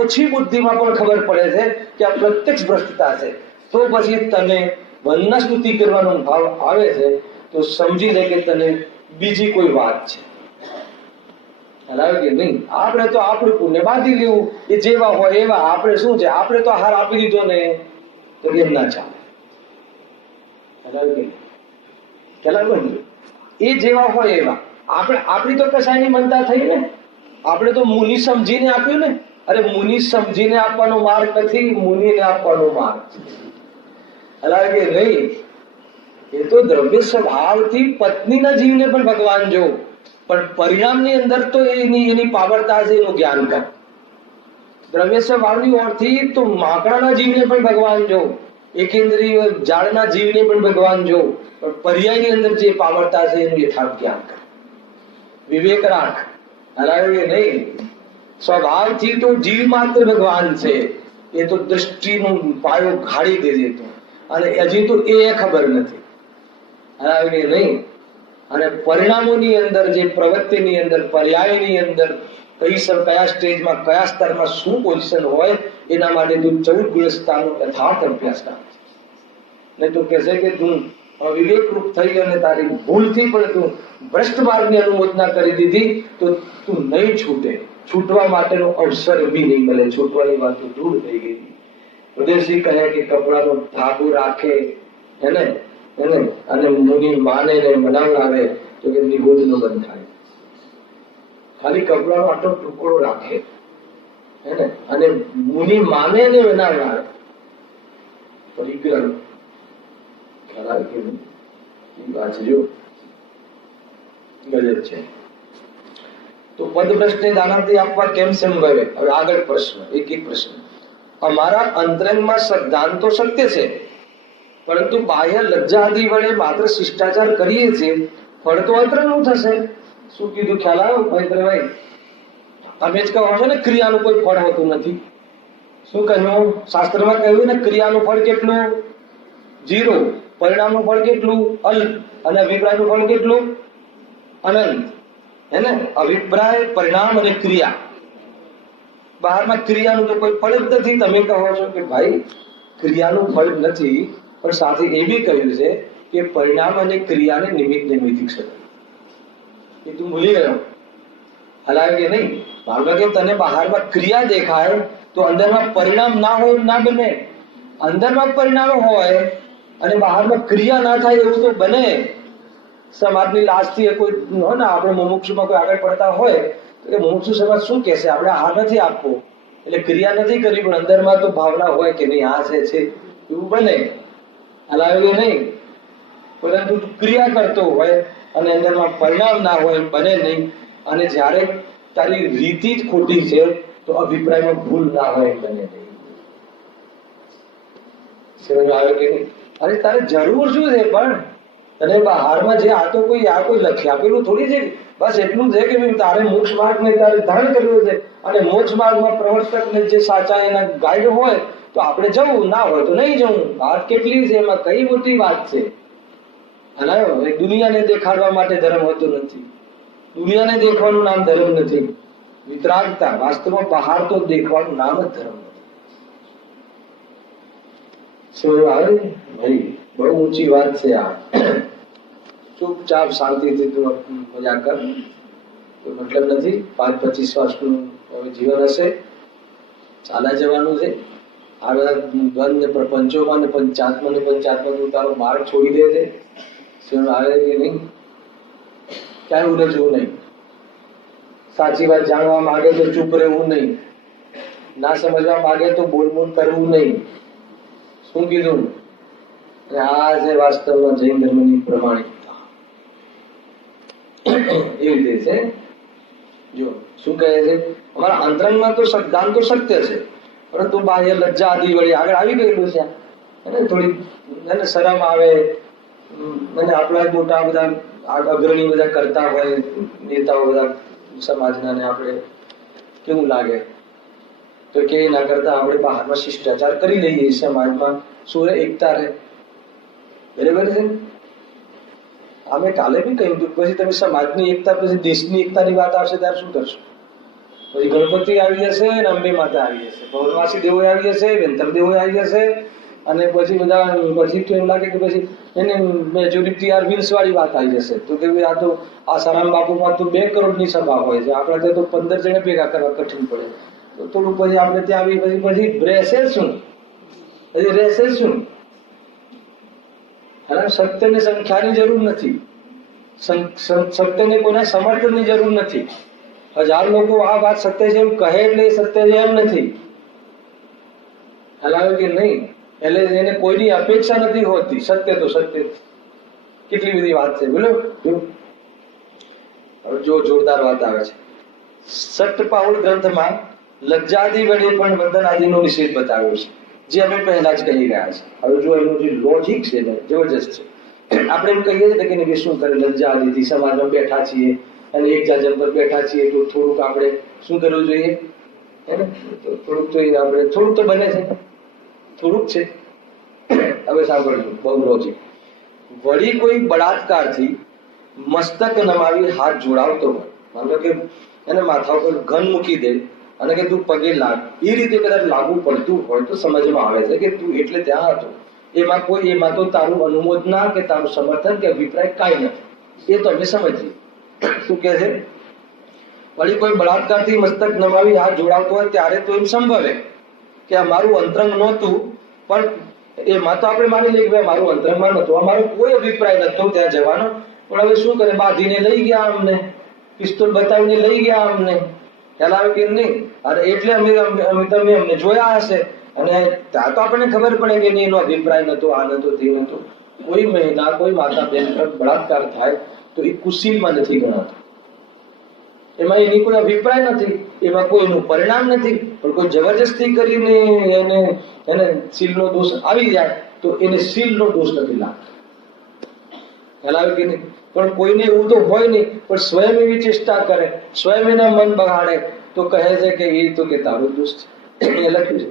ઓછી બુદ્ધિમાં પણ ખબર પડે છે કે આ પ્રત્યક્ષ ભ્રષ્ટતા છે, તો પછી તને વંદના સ્તુતિ કરવાનો ભાવ આવે છે તો સમજી લે કે તને બીજી કોઈ વાત છે. હલાવે કે નહીં? આપણે તો આપણું પુણ્ય બાંધી લેવું, એ જેવા હોય એવા. આપણે શું છે, આપણે તો હાર આપી દીધો ને તો એમ ના ચાલે. હલાવે કે ખ્યાલ એ જેવા હોય એવા. આપણી તો કશાયની મનતા થઈ ને. આપણે તો મુનિ સમજીને આપ્યું ને. અરે મુનિ સમજીને આપવાનો માર્ગ નથી, મુનિને આપવાનો માર્ગ છે. હલાવે કે નહીં? એ તો દ્રવ્ય સ્વભાવથી પત્નીના જીવને પણ ભગવાન જો, પણ પરિણામની અંદર તો એની પાવરતા છે, એનું જ્ઞાન કર. દ્રવ્ય સ્વભાવની ઓળથી તો માકડાના જીવને પણ ભગવાન જો, એકેન્દ્રીય ઝાડના જીવને પણ ભગવાન જો, પણ પર્યાયની અંદર જે પાવરતા છે એનું યથાર્થ જ્ઞાન કર. વિવેક રાખ. હલાવે કે નહીં? સ્વભાવથી તો જીવ માત્ર ભગવાન છે, એ તો દ્રષ્ટિનો પાયો ઘાડી દે દેતો, અને હજી તો એ ખબર નથી. હલાવે કે નહીં? અને પરિણામોની અંદર, જે પ્રવૃત્તિની અંદર, પર્યાયની અંદર કયા સ્ટેજમાં, કયા સ્તરમાં શું પોઝિશન હોય, એના માટે તું 14 ગુણસ્થાનો યથાર્થ અભ્યાસ કર. ને તું કહેશે કે તું વિવેકરૂપ થઈ અને તારી ભૂલથી પણ તું ભ્રષ્ટ માર્ગની અનુમોદના કરી દીધી તો તું નહીં છૂટે. છૂટવા માટેનો અવસર બી નહીં મળે. છૂટવાની વાત દૂર થઈ ગઈ. ઉદયસિંહ કહે કે કપડાનો ધાગો રાખે એને અને મુનિ માને ને મનાવડાવે તો કે નિગોદ નો બંધ થાય. ખાલી કપડાનો આટલો ટુકડો રાખે અને મુનિ માને ને મનાવડાવે પરિગ્રહ. ખ્યાલ કે વાત જો ગજબ છે. તો પદભ્રષ્ટને દાનાર્થી આપવા કેમ સંભવે? હવે આગળ પ્રશ્ન, એક પ્રશ્ન. અમારા અંતરંગમાં શ્રદ્ધાન તો સત્ય છે, પરંતુ બાહ્ય લજ્જા આદિ વડે માત્ર શિષ્ટાચાર કરીએ છીએ, ફળ તો અંતરંગનું થશે. શું કીધું? ખ્યાલ આવ્યો ભાઈ? તમે જ કહો છો ને ક્રિયાનું કોઈ ફળ હોતું નથી. શું કહ્યું? શાસ્ત્રમાં કહ્યું ને ક્રિયાનું ફળ કેટલું? 0. પરિણામનું ફળ કેટલું? અલ્પ. અને અભિપ્રાયનું ફળ કેટલું? અનંત. હે ને? અભિપ્રાય, પરિણામ અને ક્રિયા. બહારમાં ક્રિયાનું તો કોઈ ફળ જ નથી. તમે કહો છો કે ભાઈ ક્રિયાનું ફળ નથી, પણ સાથે એ બી કહ્યું છે કે પરિણામ અને ક્રિયાને નિમિત્ત નૈમિતિક છે. એ તું ભૂલી ગયો. હલાવે કે નહીં? મારું કે તને બહારમાં ક્રિયા દેખાય તો અંદરમાં પરિણામ ના હોય, ના બને. અંદરમાં પરિણામ હોય અને બહારમાં ક્રિયા ના થાય એવું તો બને. સમાજની લાજથી કોઈ હોય ને, આપણે મુમુક્ષુમાં કોઈ આગળ પડતા હોય તો કે મુમુક્ષુ સમાજ શું કહેશે, આપણે આ નથી આપવો, એટલે ક્રિયા નથી કરી, પણ અંદરમાં તો ભાવના હોય કે નહીં આ છે એવું બને. હલાવે કે નહીં? પરંતુ ક્રિયા કરતો હોય અને અંદરમાં પરિણામ ના હોય, બને નહીં. અને જ્યારે તારી રીતિ જ ખોટી છે તો અભિપ્રાયમાં ભૂલ ના હોય, બને નહીં. સમજ આવે કે નહીં? અરે તારે જરૂર શું છે? પણ તને બહારમાં જે આ કોઈ લખી આપેલું થોડી છે. બસ એટલું છે કે તારે મોક્ષ માર્ગને તારે ધારણ કરવો છે, અને મોક્ષ માર્ગમાં પ્રવર્તકને જે સાચા એના ગાઈડ હોય તો આપણે જવું, ના હોય તો નહીં જવું. વાત કેટલી છે, એમાં કઈ મોટી વાત છે? અને દુનિયાને દેખાડવા માટે ધર્મ હોતો નથી. દુનિયાને દેખવાનું નામ ધર્મ નથી. વિતરાગતા વાસ્તવમાં બહાર તો દેખવાનું નામ જ ધર્મ નથી. શું આવે ભાઈ? બહુ ઊંચી વાત છે આ. ચૂપચાપ શાંતિથી તું મજા કર, કોઈ મતલબ નથી. 5-25 વર્ષનું જીવન હશે, ચાલા જવાનું છે. આ બધા બંધ પ્રપંચોમાં ને પંચાત્મા તું તારો માર્ગ છોડી દે છે. શું આવે કે નહીં? ક્યાંય ઉલझવું નહીં. સાચી વાત જાણવા માંગે તો ચૂપ રહેવું નહીં. ના સમજવા માંગે તો બોલબોલ કરવું નહીં. શું કીધું? આ છે વાસ્તવમાં જૈન ધર્મની પ્રમાણિકતા. એવી રીતે છે. જો શું કહે છે, અમારા અંતરંગમાં તો જ્ઞાન તો સત્ય છે, પરંતુ બાહ્ય લજ્જા આદિ વળી આગળ આવી ગયેલું છે. અને થોડી શરમ આવે, અને આપણા મોટા બધા અગ્રણી બધા કરતા હોય, નેતાઓ બધા સમાજના, ને આપણે કેવું લાગે તો કે ના કરતા આપણે બહારમાં શિષ્ટાચાર કરી લઈએ, સમાજમાં શું એકતા રહે. બરાબર છે. અમે કાલે બી કહ્યું હતું, પછી તમે સમાજની એકતા પછી દેશની એકતાની વાત આવશે ત્યારે શું કરશો? પછી ગણપતિ આવી જશે અને અંબે માતા આવી જશે, પૌર્ણમાસી દેવો આવી જશે, વેંતર દેવો આવી જશે, અને પછી બધા પછી તો એમ લાગે કે પછી એને મેજોરિટી આર્મિન્સ વાળી વાત આવી જશે. તો કે આ તો આસારામ બાપુમાં તો 2 કરોડની સભા હોય છે, આપણા ત્યાં તો 15 જણે ભેગા કરવા કઠિન પડે. તો થોડું પછી આપણે ત્યાં આવી પછી રહેશે શું? પછી રહેશે શું? સત્યને સંખ્યાની જરૂર નથી, સત્યને કોઈના સમર્થનની જરૂર નથી. 1000 લોકો આ વાત સત્ય છે એમ કહે એટલે સત્ય છે એમ નથી. હલાવે કે નહીં, એટલે એને કોઈની અપેક્ષા નથી હોતી. સત્ય તો સત્ય. કેટલી બધી વાત છે, બોલો. જો જોરદાર વાત આવે છે. સત્પાઉલ ગ્રંથમાં લજ્જાદિ વડે પણ વંદન આદિનો નિષેધ બતાવ્યો છે, જે અમે પહેલા જ કહી રહ્યા છે. હવે જો એનું જે લોજિક છે ને જબરજસ્ત છે. આપણે એમ કહીએ છીએ કે શું કરે, લજ્જા આદિથી સમાજમાં બેઠા છીએ અને એક જાજમ પર બેઠા છીએ, તો થોડુંક આપણે શું કરવું જોઈએ? થોડુંક તો આપણે થોડુંક તો બને છે, થોડુંક છે. હવે સાંભળજો, બહુ લોજિક. વળી કોઈ બળાત્કારથી મસ્તક નમાવી હાથ જોડાવતો હોય, માનો કે એને માથા ઉપર ઘન મૂકી દે અને કે તું પગે લાગ, એ રીતે કદાચ લાગુ પડતું હોય તો સમજમાં આવે છે કે તું એટલે ત્યાં હતો. એમાં તો તારું અનુમોદના કે તારું સમર્થન કે અભિપ્રાય કાંઈ નથી. એ તો અમે સમજીએ. શું કે છે? વળી કોઈ બળાત્કારથી મસ્તક નમાવી હાથ જોડાવતો હોય ત્યારે તો એમ સંભવે કે આ મારું અંતરંગ નહોતું, પણ એમાં તો આપણે માની લઈએ કે મારું અંતરંગમાં નહોતું, અમારો કોઈ અભિપ્રાય નહોતો ત્યાં જવાનો. પણ હવે શું કરે, બાંધીને લઈ ગયા અમને, પિસ્તોલ બતાવીને લઈ ગયા અમને, ખ્યાલ આવે કે નહીં? અને એટલે તમે અમને જોયા હશે, અને ત્યાં તો આપણને ખબર પડે કે એનો અભિપ્રાય નતો, આ નતો, તે નતો. કોઈ મહિલા, કોઈ માતા બેન પર બળાત્કાર થાય તો એ કુશીલમાં નથી ગણાતો. એમાં એની કોઈ અભિપ્રાય નથી, એમાં કોઈનું પરિણામ નથી. પણ કોઈ જબરજસ્તી કરીને એને શીલનો દોષ આવી જાય તો એને શીલનો દોષ નથી લાગતો. ખ્યાલ આવે કે નહીં? પણ કોઈને એવું તો હોય નહીં, પણ સ્વયં એવી ચેષ્ટા કરે, સ્વયં એના મન બગાડે તો કહે છે કે એ તો કે તારો દોષ છે. એ લખ્યું છે.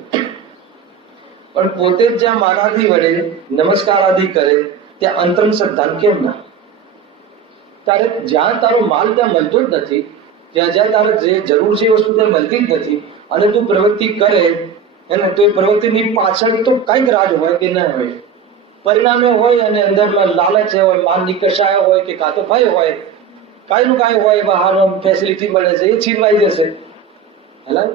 પણ પોતે જ જ્યાં માનાથી વડે નમસ્કાર આદિ કરે ત્યાં અંતરંગ શ્રદ્ધાન કેમ ના? તારે જ્યાં તારો માલ ત્યાં મળતો જ નથી, જ્યાં તારે જે જરૂર છે એ વસ્તુ ત્યાં મળતી જ નથી, અને તું પ્રવૃત્તિ કરે એને તો એ પ્રવૃત્તિની પાછળ તો કંઈક રાજ હોય કે ના હોય, પરિણામે હોય, અને અંદરમાં લાલચ હોય, માનની કશાય હોય, કે કાં તો ભય હોય, કાંઈ નું કાંઈ હોય, બહારનો ફેસિલિટી મળે છે એ છીનવાઈ જશે. હેલા,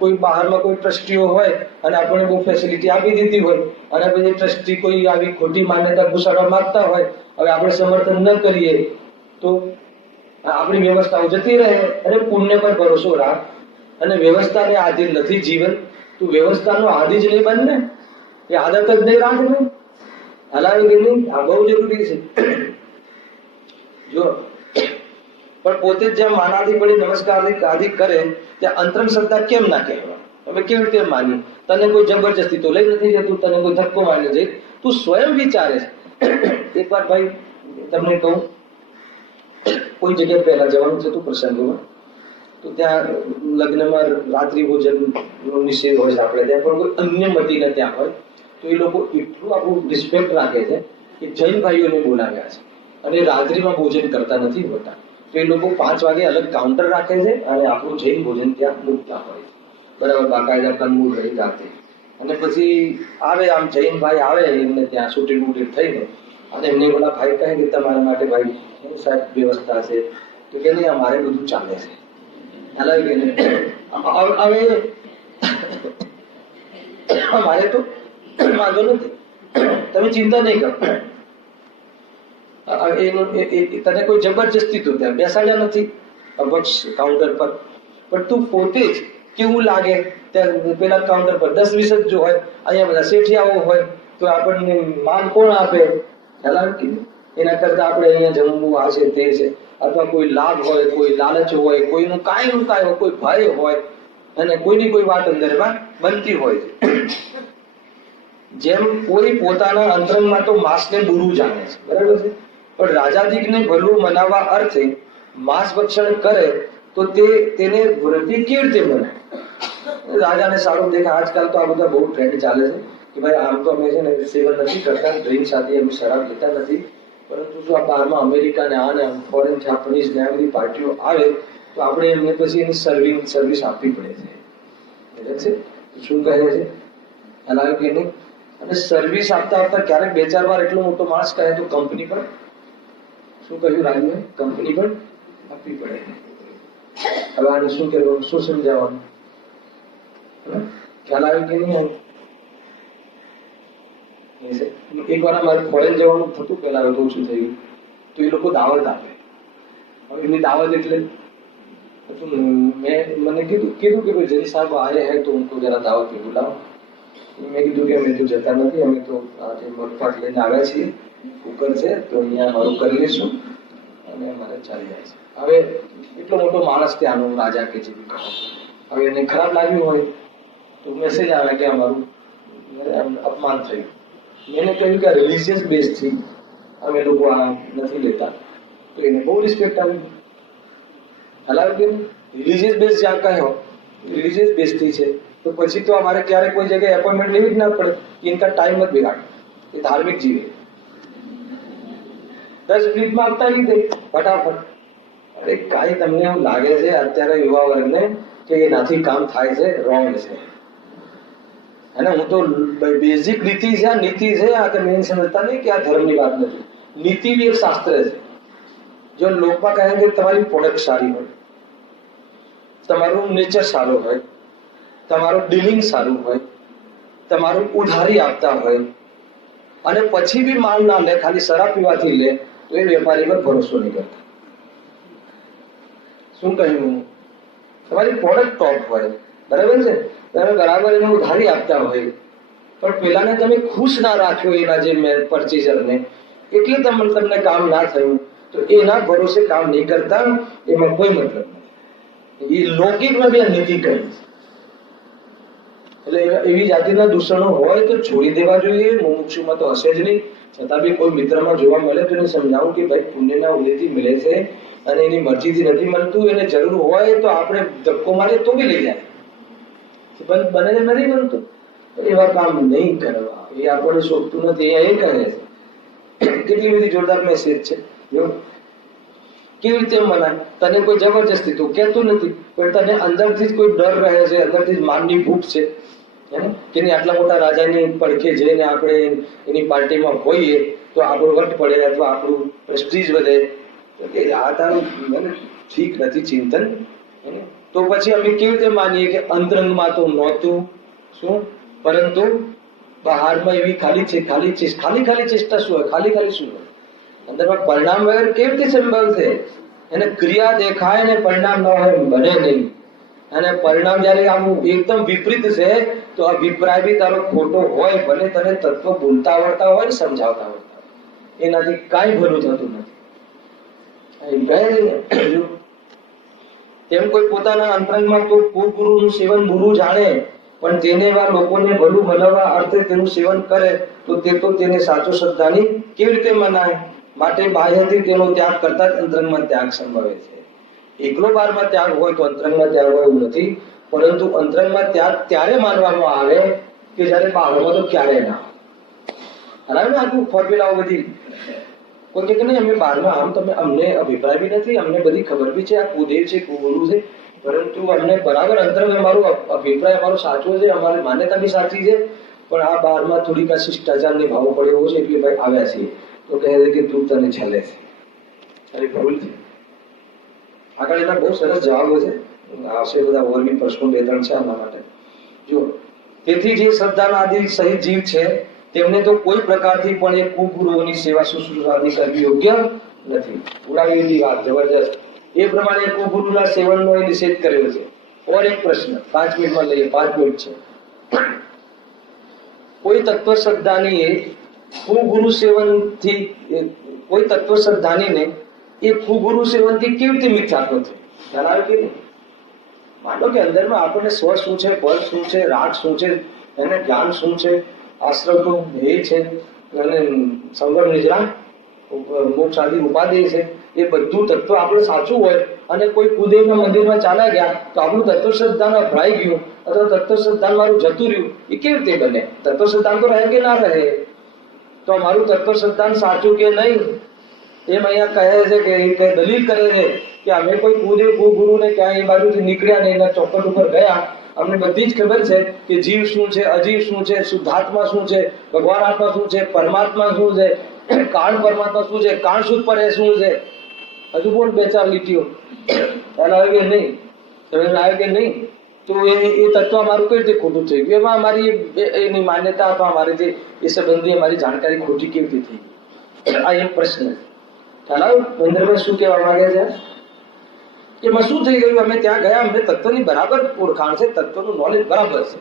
કોઈ બહારમાં કોઈ ટ્રસ્ટીઓ હોય અને આપણને બહુ ફેસિલિટી આપી દીધી હોય, અને પછી ટ્રસ્ટી કોઈ આવી ખોટી માન્યતા ઘુસાડવા માંગતા હોય, હવે આપણે સમર્થન ન કરીએ તો આપણી વ્યવસ્થાઓ જતી રહે. અને પુણ્ય પર ભરોસો રાખ, અને વ્યવસ્થાને આધીન નથી જીવન, તું વ્યવસ્થાનો આધી જ નહીં બનને, એ આદત જ નહીં રાખને. હલાવી કે નહીં, આ બહુ જરૂરી છે. જો પણ પોતે જ જ્યાં માનાથી પડી નમસ્કાર આદિ કરે ત્યાં અંતરંગ શ્રદ્ધા કેમ ના કહેવાય? હવે કેવી રીતે માની? તને કોઈ જબરજસ્તી તો લઈ નથી જતું, તને કોઈ ધક્કો મારી જાય, તું સ્વયં વિચારે છે. એક વાર ભાઈ તમને કહું, કોઈ જગ્યાએ પહેલા જવાનું છે તું પ્રસંગોમાં, તો ત્યાં લગ્નમાં રાત્રિ ભોજન નિષેધ હોય છે આપણે ત્યાં, પણ કોઈ અન્ય મતીને ત્યાં હોય તો એ લોકો એટલું આપણું રિસ્પેક્ટ રાખે છે કે જૈન ભાઈઓને બોલાવ્યા છે, અને રાત્રિમાં ભોજન કરતા નથી હોતા, તો એ લોકો 5 વાગે અલગ કાઉન્ટર રાખે છે અને આપણું જૈન ભોજન ત્યાં મૂકતા હોય, બરાબર, બાકાયદા કનમૂળ રહી જાતે. અને પછી આવે આમ જૈન ભાઈ આવે એમને ત્યાં શૂટિંગ વૂટિંગ થઈને, અને એમને બોલા ભાઈ કહે કે તમારા માટે ભાઈ સાહેબ વ્યવસ્થા છે, તો કે નહીં અમારે બધું ચાલે છે. હવે અમારે તો વાંધો નથી, તમે ચિંતા નહીં કરો. તને કોઈ જબરજસ્તી તો ત્યાં બેસાડ્યા નથી કાઉન્ટર પર, પણ તું પોતે જ કેવું લાગે ત્યાં પેલા કાઉન્ટર પર 10-20 જ જો હોય, અહીંયા બધા શેઠિયાઓ હોય, તો આપણને માન કોણ આપે? ખ્યાલ આવે કે એના કરતા આપણે અહીંયા જમવું આ છે તે છે, અથવા કોઈ લાભ હોય, કોઈ લાલચ હોય, કોઈનું કાંઈ હોય, કોઈ ભય હોય અને કોઈની કોઈ વાત અંદરમાં બનતી હોય છે. જેમ કોઈ પોતાના અંતરંગમાં તો માંસને બુરું જાણે છે, બરાબર છે, પણ રાજાધિકને ભલું મનાવવા અર્થે માંસ ભક્ષણ કરે તો તેને વૃદ્ધિ કેવી રીતે બને? રાજાને સારું દેખાય. આજકાલ તો આ બધા બહુ ટ્રેન્ડ ચાલે છે કે ભાઈ આમ તો અમે છે ને સેવન નથી કરતા, ડ્રિંક સાથે અમે શરાબ લેતા નથી, પરંતુ જો આ બહારમાં અમેરિકા ને આ ને ફોરેન જાપાનીઝ ને આ બધી પાર્ટીઓ આવે તો આપણે એમને પછી એની સર્વિસ આપવી પડે છે. શું કહે છે હલાવે કે નહીં? અને સર્વિસ આપતા આપતા ક્યારેક બે ચાર વાર એટલો મોટો માણસ કહે તો કંપની પણ શું કહ્યું રાજુએ? કંપની પણ આપવી પડે. હવે આને શું કહેવાનું, શું સમજાવવાનું? ખ્યાલ આવે કે નહીં? એક વાર મારે ફોરેન જવાનું થતું, પેલા તો ઓછું થયું, તો એ લોકો દાવત આપે. હવે એમની દાવત એટલે मैंने કીધું કે ભાઈ જય સાહેબ આए हैं तो उनको जरा दावत पे बुलाओ. મેં કીધું કે અમે તો જતા નથી, અમે તો આજે મગપાટ લઈને આવ્યા છીએ, કુકર છે તો અહીંયા અમારું કરી લઈશું અને અમારે ચાલી જાય છે. હવે એટલો મોટો માણસ ત્યાંનો રાજા કે જે કહો, હવે એને ખરાબ લાગ્યું હોય તો મેસેજ આવે કે અમારું અપમાન થયું. મેં કહ્યું કે રિલિજિયસ બેઝથી અમે લોકો આ નથી લેતા, તો એને બહુ રિસ્પેક્ટ આવી. હલાવે કે રિલિજિયસ બેઝ જ્યાં કહ્યો રિલિજિયસ બેઝથી છે તો પછી તો અમારે ક્યારે કોઈ જગ્યાએ એપોઇન્ટમેન્ટ લેવી જ ના પડે. ઇનકા ટાઈમ મત બિગાડ, એ ધાર્મિક જીવે. 10 મિનિટમાં આપતા લીધે ફટાફટ. અરે કાંઈ તમને એવું લાગે છે અત્યારે યુવા વર્ગને કે એનાથી કામ થાય છે? રોંગ છે. અને હું તો બેઝિક નીતિ છે, આ નીતિ છે, આ તમે સમજતા નહીં કે આ ધર્મની વાત નથી. નીતિ બી એક શાસ્ત્ર છે. જો લોકમાં કહે કે તમારી પ્રોડક્ટ સારી હોય, તમારું નેચર સારું હોય, તમારું ડીલિંગ સારું હોય, તમારું ઉધારી આપતા હોય અને પછી બી માલ ના લે, ખાલી શરાબ પીવાથી લે, તો એ વેપારી પર ભરોસો નહીં કરતા. શું કહ્યું? તમારી પ્રોડક્ટ ટોપ હોય, બરાબર છે, તમે બરાબર એને ઉધારી આપતા હોય, પણ પેલાને તમે ખુશ ના રાખ્યો એના જે પરચેઝરને, એટલે તમને કામ ના થયું, તો એના ભરોસે કામ નહીં કરતા, એમાં કોઈ મતલબ નથી. એ લૌકિકમાં બી નીતિ કરી છે. એટલે એવી જાતિના દૂષણો હોય તો છોડી દેવા જોઈએ. મુમુક્ષુમાં તો હશે જ નહીં, છતાં બી કોઈ મિત્રમાં જોવા મળે તો એને સમજાવું કે ભાઈ પુણ્યના ઉદયથી મળે છે અને એની મરજીથી નથી મળતું. એને જરૂર હોય તો આપણે ધક્કો મારીએ તો બી લઈ જાય, બને નથી બનતું. એવા કામ નહીં કરવા, એ આપણને શોભતું નથી. એ કહે છે કેટલી બધી જોરદાર મેસેજ છે. કેવી રીતે મનાય? તને કોઈ જબરજસ્તી તું કહેતું નથી, પણ તને અંદરથી જ કોઈ ડર રહે છે, અંદરથી જ માનની ભૂખ છે કે નહીં આટલા મોટા રાજાની પડખે જઈને આપણે એની પાર્ટીમાં હોઈએ તો આપણું વટ પડે અથવા આપણું પ્રેસ્ટીજ વધે. આ તારું મને ઠીક નથી ચિંતન. તો પછી અમે કેવી રીતે માનીએ કે અંતરંગમાં તો નહોતું શું, પરંતુ બહારમાં એવી ખાલી ચેષ્ટા શું હોય? ખાલી શું હોય? અંદરમાં પરિણામ વગર કેવી રીતે સંભવ છે? એને ક્રિયા દેખાય ને પરિણામ ન હોય, બને નહીં. અને પરિણામ જયારે આમ એકદમ વિપરીત છે તો અભિપ્રાય બી તારો ખોટો હોય, ભલે તને તત્વ બોલતા આવડતા હોય ને સમજાવતા આવડતા હોય, એનાથી કાંઈ ભલું થતું નથી. તેમ કોઈ પોતાના અંતરંગમાં તો કુગુરુનું સેવન બુરું જાણે, પણ તેને એવા લોકોને ભલું ભલાવવા અર્થે તેનું સેવન કરે તો તેને સાચો શ્રદ્ધાની કેવી રીતે મનાય? માટે બાહ્યથી તેનો ત્યાગ કરતા જ અંતરંગમાં ત્યાગ સંભવે છે. એકલો બારમાં ત્યાગ હોય તો અંતરંગમાં ત્યાગ હોય એવું નથી, પરંતુ અંતરંગમાં ત્યાગ ત્યારે માનવામાં આવે કે જયારે બહારમાં તો ક્યારે ના આવે. આટલું ફોર્મ્યુલાઓ બધી કોઈ કે નહીં અમે બહારમાં આમ તમે અમને અભિપ્રાય બી નથી, અમને બધી ખબર બી છે આ કુદેવ છે કુગુરુ છે, પરંતુ અમને બરાબર અંતરંગ અમારું અભિપ્રાય અમારો સાચો છે, અમારી માન્યતા બી સાચી છે, પણ આ બહારમાં થોડીક આ શિષ્ટાચાર નિભાવવો પડે એવો છે એટલે ભાઈ આવ્યા છીએ તો કહે છે કે તું તને છેલ્લે છે. અરે ભૂલ છે. આગળ એના બહુ સરસ જવાબો છે, આવશે બધા ઓર બી પ્રશ્નો 2-3 છે આના માટે. જો તેથી જે શ્રદ્ધાના આદિ સહિત જીવ છે તેમને તો કોઈ પ્રકારથી પણ એ કુગુરુઓની સેવા શુશ્રૂષાની કરવી યોગ્ય નથી. ઉડાવી દીધી વાત જબરજસ્ત. એ પ્રમાણે કુગુરુના સેવનનો એ નિષેધ કર્યો છે. ઓર એક પ્રશ્ન 5 મિનિટમાં લઈએ, 5 મિનિટ છે. કોઈ તત્વ શ્રદ્ધાની કુગુરુ સેવનથી કોઈ તત્વ શ્રદ્ધાનીને એ કુગુરુ સેવનથી કેવી રીતે મિથ્યાત્વ છે ખ્યાલ આવે કે નહીં? માનો કે અંદરમાં આપણને સ્વ શું છે, પર શું છે, રાગ શું છે, એને જ્ઞાન શું છે, આશ્રમનું ધ્યેય છે, અને સંગમ નિજરા મોક્ષ આદિ ઉપાધિ છે, એ બધું તત્વ આપણું સાચું હોય અને કોઈ કુદેવના મંદિરમાં ચાલ્યા ગયા તો આપણું તત્વ શ્રદ્ધાન અભરાઈ ગયું અથવા તત્વ શ્રદ્ધાન મારું જતું રહ્યું, એ કેવી રીતે બને? તત્વ શ્રદ્ધાન તો રહે કે ના રહે? તો મારું તત્વ શ્રદ્ધાન સાચું કે નહીં એમ અહીંયા કહે છે કે દલીલ કરે છે કે અમે કોઈ કુદેવ કુગુરુને ક્યાં એ બાજુથી નીકળ્યા નહીં, એના ચોપટ ઉપર ગયા, અમને બધી જ ખબર છે કે જીવ શું છે, અજીવ શું છે, શુદ્ધાત્મા શું છે, ભગવાન આત્મા શું છે, પરમાત્મા શું છે, કાળ પરમાત્મા શું છે, કાળ શુદ્ધ પર શું છે. હજુ બોલ બે ચાર લીટીઓ ખ્યાલ આવે કે નહીં? સમજ આવે કે નહીં? તો એ તત્વ અમારું કઈ રીતે ખોટું થઈ ગયું? એમાં અમારી એની માન્યતા અથવા અમારી જે એ સંબંધી અમારી જાણકારી ખોટી કેવી રીતે થઈ ગઈ? આ એક પ્રશ્ન. ખ્યાલ આવે મહેન્દ્રભાઈ શું કહેવા માંગે છે? એમાં શું થઈ ગયું? અમે ત્યાં ગયા, અમને તત્વની બરાબર ઓળખાણ છે, તત્વનું નોલેજ બરાબર છે.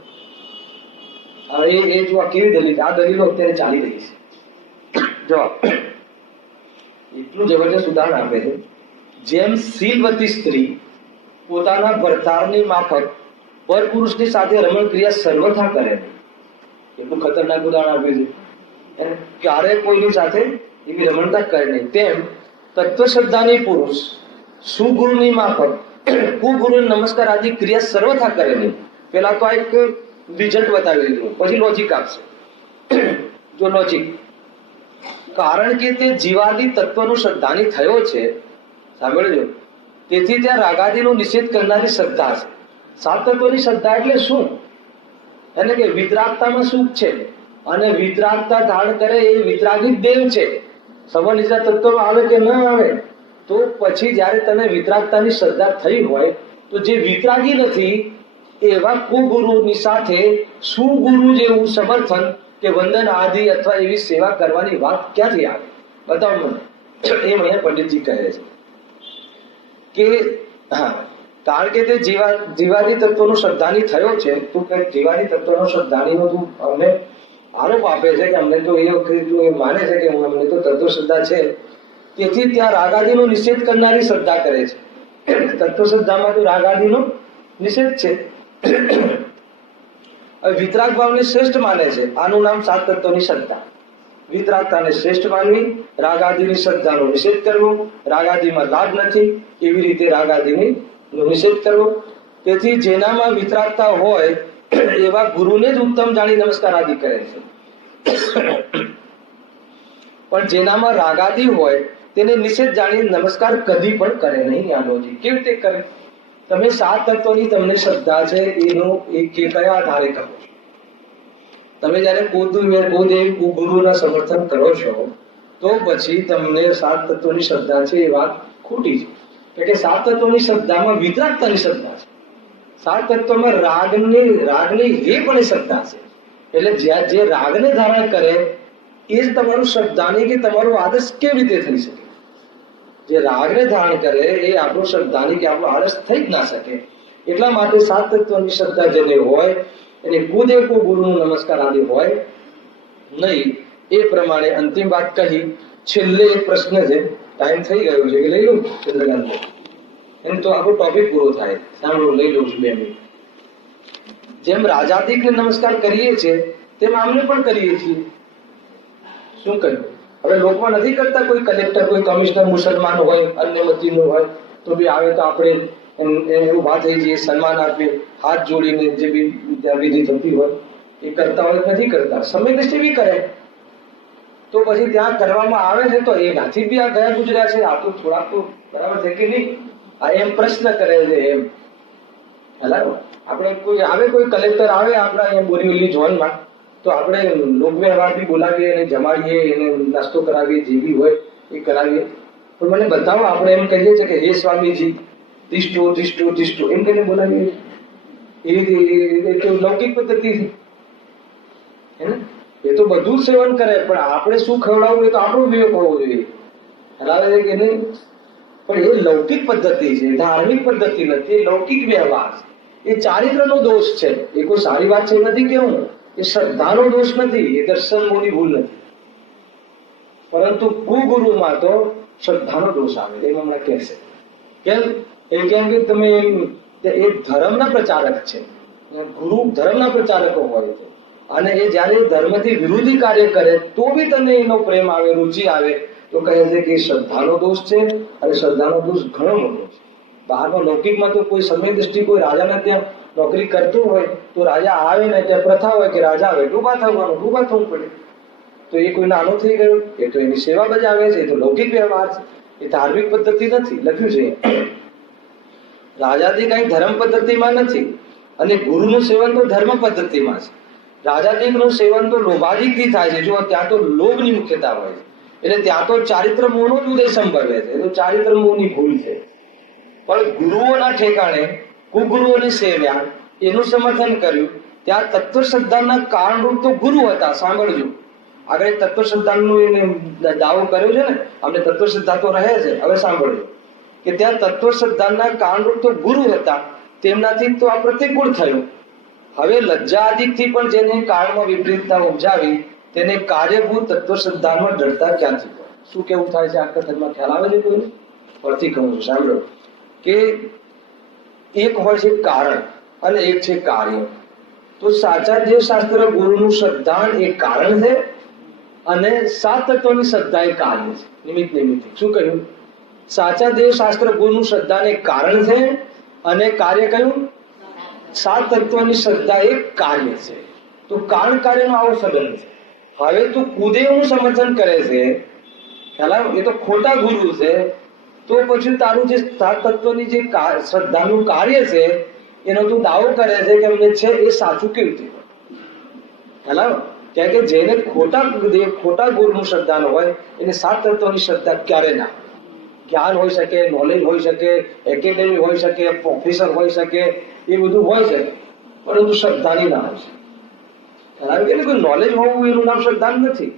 હવે એ જો આ કેવી દલીલ, આ દલીલો અત્યારે ચાલી રહી છે. જો એટલું જબરજસ્ત ઉદાહરણ આપે છે, જેમ શીલવતી સ્ત્રી પોતાના ભરતારની માફક પર પુરુષની સાથે રમણ ક્રિયા સર્વથા કરે, એટલું ખતરનાક ઉદાહરણ આપ્યું છે. ક્યારે કોઈની સાથે એવી રમણતા કરે નહીં. તેમ તત્વ શ્રદ્ધાની પુરુષ સુગુરુની માફક કુગુરુને નમસ્કાર આદિ ક્રિયા સર્વથા કરે નહીં. પેલા તો આ એક રિઝલ્ટ બતાવી દીધું, પછી લોજિક આપશે. જો લોજિક, કારણ કે તે જીવાદી તત્વનો શ્રદ્ધાની થયો છે, સાંભળજો, તેથી ત્યાં રાગાદિનો નિષેધ કરનારી શ્રદ્ધા છે. સાત તત્વની શ્રદ્ધા એટલે શું? એટલે કે વિતરાગતામાં સુખ છે અને વિતરાગતા ધારણ કરે એ વિતરાગી દેવ છે. સંબંધિત તત્વમાં આવે કે ન આવે? તો પછી જ્યારે તને વિતરાગતાની શ્રદ્ધા થઈ હોય તો જે વિતરાગી નથી એવા કુગુરુની સાથે સુગુરુ જેવું સમર્થન કે વંદન આદિ અથવા એવી સેવા કરવાની વાત ક્યાંથી આવે? બતાવો મને. એ મને પંડિતજી કહે છે કે હા, કારણ કે તે જીવાદી તત્વનો શ્રદ્ધાની થયો છે. તું કે જીવાદી તત્વનો શ્રદ્ધાનીનો તું અમને આરોપ આપે છે કે અમને તો એ વખતે તું એ માને છે કે અમને તો તત્વ શ્રદ્ધા છે, તેથી ત્યાં રાગાદિનો નિષેધ કરનારી શ્રદ્ધા કરે છે. તત્વ શ્રદ્ધામાં તો રાગાદિનો નિષેધ છે. વિતરાગ ભાવને શ્રેષ્ઠ માને છે. આનું નામ સાત તત્વની શ્રદ્ધા. વિતરાગતાને શ્રેષ્ઠ માનવી, રાગાદિની શ્રદ્ધાનો નિષેધ કરવો, રાગાદિમાં લાભ નથી એવી રીતે રાગાદિની નિષેધ કરવો. તેથી જેનામાં વિતરાગતા હોય એવા ગુરુને જ ઉત્તમ જાણી નમસ્કાર આદિ કરે છે. પણ જેનામાં રાગાદિ હોય તેને નિષેધ જાણી નમસ્કાર કદી પણ કરે નહીં. આ લોજી કેવી રીતે કરે? તમે સાત તત્વની તમને શ્રદ્ધા છે એનો એ કયા આધારે કરો છો? તમે જયારે કુદેવ કુગુરુના સમર્થન કરો છો તો પછી તમને સાત તત્વની શ્રદ્ધા છે એ વાત ખોટી છે. કે સાત તત્વની શ્રદ્ધામાં વિતરાગતાની શ્રદ્ધા છે. સાત તત્વમાં રાગની એ પણ શ્રદ્ધા છે. એટલે જે રાગને ધારણ કરે એ જ તમારું શ્રદ્ધાની કે તમારું આદર્શ કેવી રીતે થઈ શકે? જે રાગને ધારણ કરે એ આપણું શ્રદ્ધાની કે આપણું આદર્શ થઈ જ ના શકે. એટલા માટે સાત તત્વની શ્રદ્ધા જેને હોય એને કુદેવ કુગુરુનો નમસ્કાર આદિ હોય નહીં. એ પ્રમાણે અંતિમ વાત કહી. છેલ્લે એક પ્રશ્ન છે, ટાઈમ થઈ ગયો છે કે લઈ લઉં ચંદ્રકાંત? એમ તો આપણો ટોપિક પૂરો થાય. સાંભળો, લઈ લઉં છું 2 મિનિટ. જેમ રાજાધિકને નમસ્કાર કરીએ છીએ તેમ આમને પણ કરીએ છીએ. શું કહ્યું? હવે લોકમાં નથી કરતા. કોઈ કલેક્ટર, કોઈ કમિશનર મુસલમાન હોય, અન્ય મતીનો હોય તો બી આવે તો આપણે એને ઉભા થઈ જઈએ, સન્માન આપીએ, હાથ જોડીને જે બી વિધિ થતી હોય એ કરતા હોય. નથી કરતા. સમય દ્રષ્ટિ બી કરે તો પછી ત્યાં કરવામાં આવે છે તો એનાથી બી આ ગયા ગુજર્યા છે. આ તો થોડાક તો બરાબર છે કે નહીં? આ એમ પ્રશ્ન કરે છે. એમ હલાવો આપણે કોઈ આવે, કોઈ કલેક્ટર આવે આપણા અહીંયા બોરીવલી ઝોનમાં તો આપણે લોકવ્યવહાર બી બોલાવીએ, એને જમાડીએ, એને નાસ્તો કરાવીએ, જે બી હોય એ કરાવીએ. પણ મને બતાવો, આપણે એમ કહીએ છીએ કે હે સ્વામીજી તિષ્ઠો તિષ્ઠો તિષ્ઠો એમ કહીને બોલાવીએ. એ લૌકિક પદ્ધતિ છે ને? એ તો બધું જ સેવન કરે પણ આપણે શું ખવડાવવું એ તો આપણો વિવેક હોવો જોઈએ. હલાવે છે કે નહીં? પણ એ લૌકિક પદ્ધતિ છે, ધાર્મિક પદ્ધતિ નથી. એ લૌકિક વ્યવહાર છે. એ ચારિત્રનો દોષ છે. એ કોઈ સારી વાત છે નથી કેવું? એ શ્રદ્ધાનો દોષ નથી. એ દર્શન મોની ભૂલ નથી. પરંતુ કુગુરુમાં તો શ્રદ્ધાનો દોષ આવે. એમ હમણાં કહેશે. કેમ? કેમ કે તમે એ ધર્મના પ્રચારક છે, ગુરુ ધર્મના પ્રચારકો હોય છે, અને એ જયારે ધર્મથી વિરોધી કાર્ય કરે તો બી તને એનો પ્રેમ આવે, રુચિ આવે, તો કહે છે કે શ્રદ્ધાનો દોષ છે. અને શ્રદ્ધાનો દોષ ઘણો મોટો છે. બહારમાં લૌકિકમાં તો કોઈ સમય દ્રષ્ટિ કોઈ રાજાને ત્યાં નોકરી કરતું હોય તો રાજા આવે ને ત્યાં પ્રથા હોય કે રાજા આવે ડૂબા થવું પડે. તો એ કોઈ નાનો થઈ ગયો? એ તો એની સેવા બજાવે છે. એ તો લૌકિક વ્યવહાર છે, એ ધાર્મિક પદ્ધતિ નથી. લખ્યું છે રાજાથી કઈ ધર્મ પદ્ધતિમાં નથી, અને ગુરુનું સેવન તો ધર્મ પદ્ધતિમાં છે. રાજાદિકનું સેવન તો લોભાદિકથી થાય છે. જો ત્યાં તો લોભની મુખ્યતા હોય છે, એટલે ત્યાં તો ચારિત્ર મોહનો જ ઉદય સંભવે છે. એ તો ચારિત્ર મોહની ભૂલ છે. પણ ગુરુઓના ઠેકાણે કુગુરુઓની સેવ્યા એનું સમર્થન કર્યું. ત્યાં તત્વશ્રદ્ધાના કારણરૂપ તો ગુરુ હતા. સાંભળજો, આગળ તત્વશ્રદ્ધાનો એને દાવો કર્યો છે ને, આપણે તત્વશ્રદ્ધા તો રહે છે. હવે સાંભળજો કે ત્યાં તત્વશ્રદ્ધાના કારણરૂપ તો ગુરુ હતા, તેમનાથી તો આ પ્રતિકૂળ થયું. હવે લજ્જા આદિકથી પણ જેને કાળમાં વિપરીતતા ઉપજાવી તેને કાર્યભૂત તત્વશ્રદ્ધામાં ડરતા ક્યાંથી હોય? શું કેવું થાય છે આ કથનમાં? ખ્યાલ આવે છે કોઈને? ફરીથી કહું છું, સાંભળો કે એક હોય છે કારણ અને એક છે કાર્ય. તો સાચા દેવ શાસ્ત્ર ગુરુનું શ્રદ્ધા એ કારણ છે, અને સાત તત્વની શ્રદ્ધા એ કાર્ય છે. નિમિત્ત. શું કહ્યું? સાચા દેવ શાસ્ત્ર ગુરુનું શ્રદ્ધા એ કારણ છે, અને કાર્ય કયું? સાત તત્વની શ્રદ્ધા એ કાર્ય છે. તો કારણ કાર્યનો આવો સંબંધ છે. હવે તું કુદેવનું સમર્થન કરે છે, ખ્યાલ? એ તો ખોટા ગુરુ છે. તો પછી તારું જે સાત તત્વની જે શ્રદ્ધાનું કાર્ય છે એનો તું દાવો કરે છે કે અમને છે, એ સાચું કેવી રીતે? ખ્યાલ? કારણ કે જેને ખોટા ગુરુનું શ્રદ્ધા હોય એને સાત તત્વની શ્રદ્ધા ક્યારે ના? જ્ઞાન હોઈ શકે, નોલેજ હોઈ શકે, એકેડેમી હોઈ શકે, પ્રોફેસર હોઈ શકે, એ બધું હોય છે, પરંતુ શ્રદ્ધાની ના હોય છે. કારણ કે કોઈ નોલેજ હોવું એનું નામ શ્રદ્ધા નથી.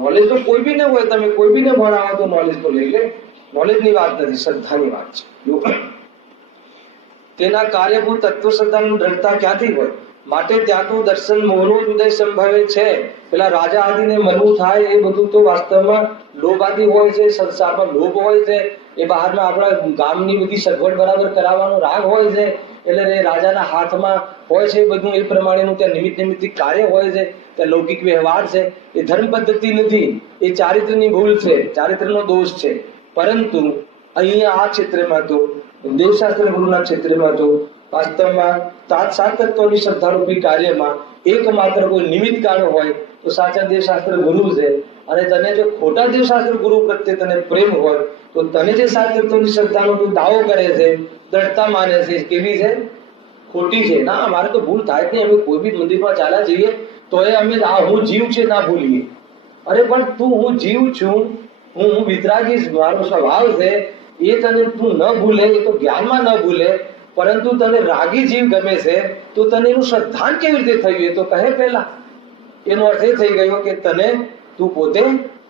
નોલેજ તો કોઈ બી ને હોય, તમે કોઈ બી ને ભણાવો તો નોલેજ તો લઈ લે. નોલેજની વાત નથી, શ્રદ્ધાની વાત છે. તેના કાર્યભૂત તત્વશ્રદ્ધાનું દ્રઢતા ક્યાંથી હોય? માટે ત્યાં તો દર્શન મોહનો જ ઉદય સંભવે છે. પેલા રાજા આદિને મનવું થાય એ બધું તો વાસ્તવમાં લોભ આદિ હોય છે. સંસારમાં લોભ હોય છે. એ બહારમાં આપણા ગામની બધી સગવડ બરાબર કરાવવાનો રાગ હોય છે, એટલે એ રાજાના હાથમાં હોય છે. બધું એ પ્રમાણેનું ત્યાં નિમિત્તિક કાર્ય હોય છે. ત્યાં લૌકિક વ્યવહાર છે. એ ધર્મ પદ્ધતિ નથી, એ ચારિત્રની ભૂલ છે, ચારિત્રનો દોષ છે. પરંતુ અહીંયા આ ક્ષેત્રમાં તો દેવશાસ્ત્ર ગુરુના ક્ષેત્રમાં તો વાસ્તવમાં સાત તત્વની શ્રદ્ધારૂપી કાર્યમાં એકમાત્ર કોઈ નિમિત્ત કારણ હોય તો સાચા દેવશાસ્ત્ર ગુરુ છે. અને તને જો ખોટા દેવશાસ્ત્ર ગુરુ પ્રત્યે તને પ્રેમ હોય તો તને જે સાત તત્વની શ્રદ્ધાનો તું દાવો કરે છે, દ્રઢતા માને છે, કેવી છે? ખોટી છે. ના, અમારે તો ભૂલ થાય જ નહીં. અમે કોઈ બી મંદિરમાં ચાલ્યા જઈએ તો એ અમે હું જીવ છે ના ભૂલીએ. અરે પણ તું હું જીવ છું, હું વિતરાગી, મારો સ્વભાવ છે, એ તને તું ન ભૂલે, એ તો જ્ઞાનમાં ન ભૂલે, પરંતુ તને રાગી જીવ ગમે છે તો તને એનું શ્રદ્ધાન કેવી રીતે થયું? એ તો કહે પહેલા. એનો અર્થ એ થઈ ગયો કે તને તું પોતે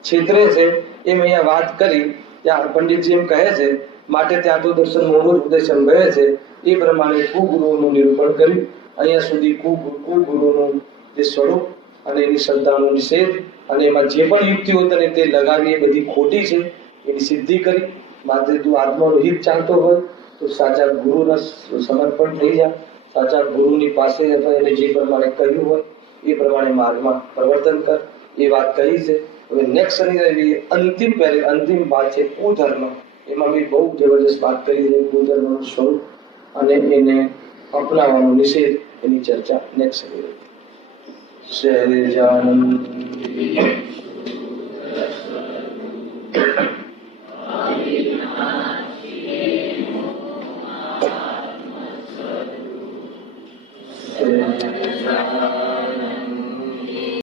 છેતરે છે. એમ અહીંયા વાત કરી. ત્યાં પંડિતજી એમ કહે છે, માટે ત્યાં તો દર્શન મોહનો ઉદય સંભવે છે. એ પ્રમાણે કુગુરુઓનું નિરૂપણ કર્યું. અહીંયા સુધી કુગુરુનું જે સ્વરૂપ અને એની શ્રદ્ધાનો નિષેધ અને એમાં જે પણ યુક્તિઓ તને તે લગાવી એ બધી ખોટી છે એની સિદ્ધિ કરી. માટે તું આત્માનું હિત ચાહતો હોય તો સાચા ગુરુના સમર્પણ થઈ જા. સાચા ગુરુની પાસે અથવા એને જે પ્રમાણે કહ્યું હોય એ પ્રમાણે માર્ગમાં પ્રવર્તન કર. એ વાત કરી છે. હવે નેક્સ્ટ શનિ અંતિમ વાત છે કુધર્મ. એમાં મેં બહુ જબરજસ્ત વાત કરી છે. કુધર્મનું સ્વરૂપ અને એને અપનાવવાનો નિષેધ, એની ચર્ચા નેક્સ્ટ શનિ. Sahajanand Thank you.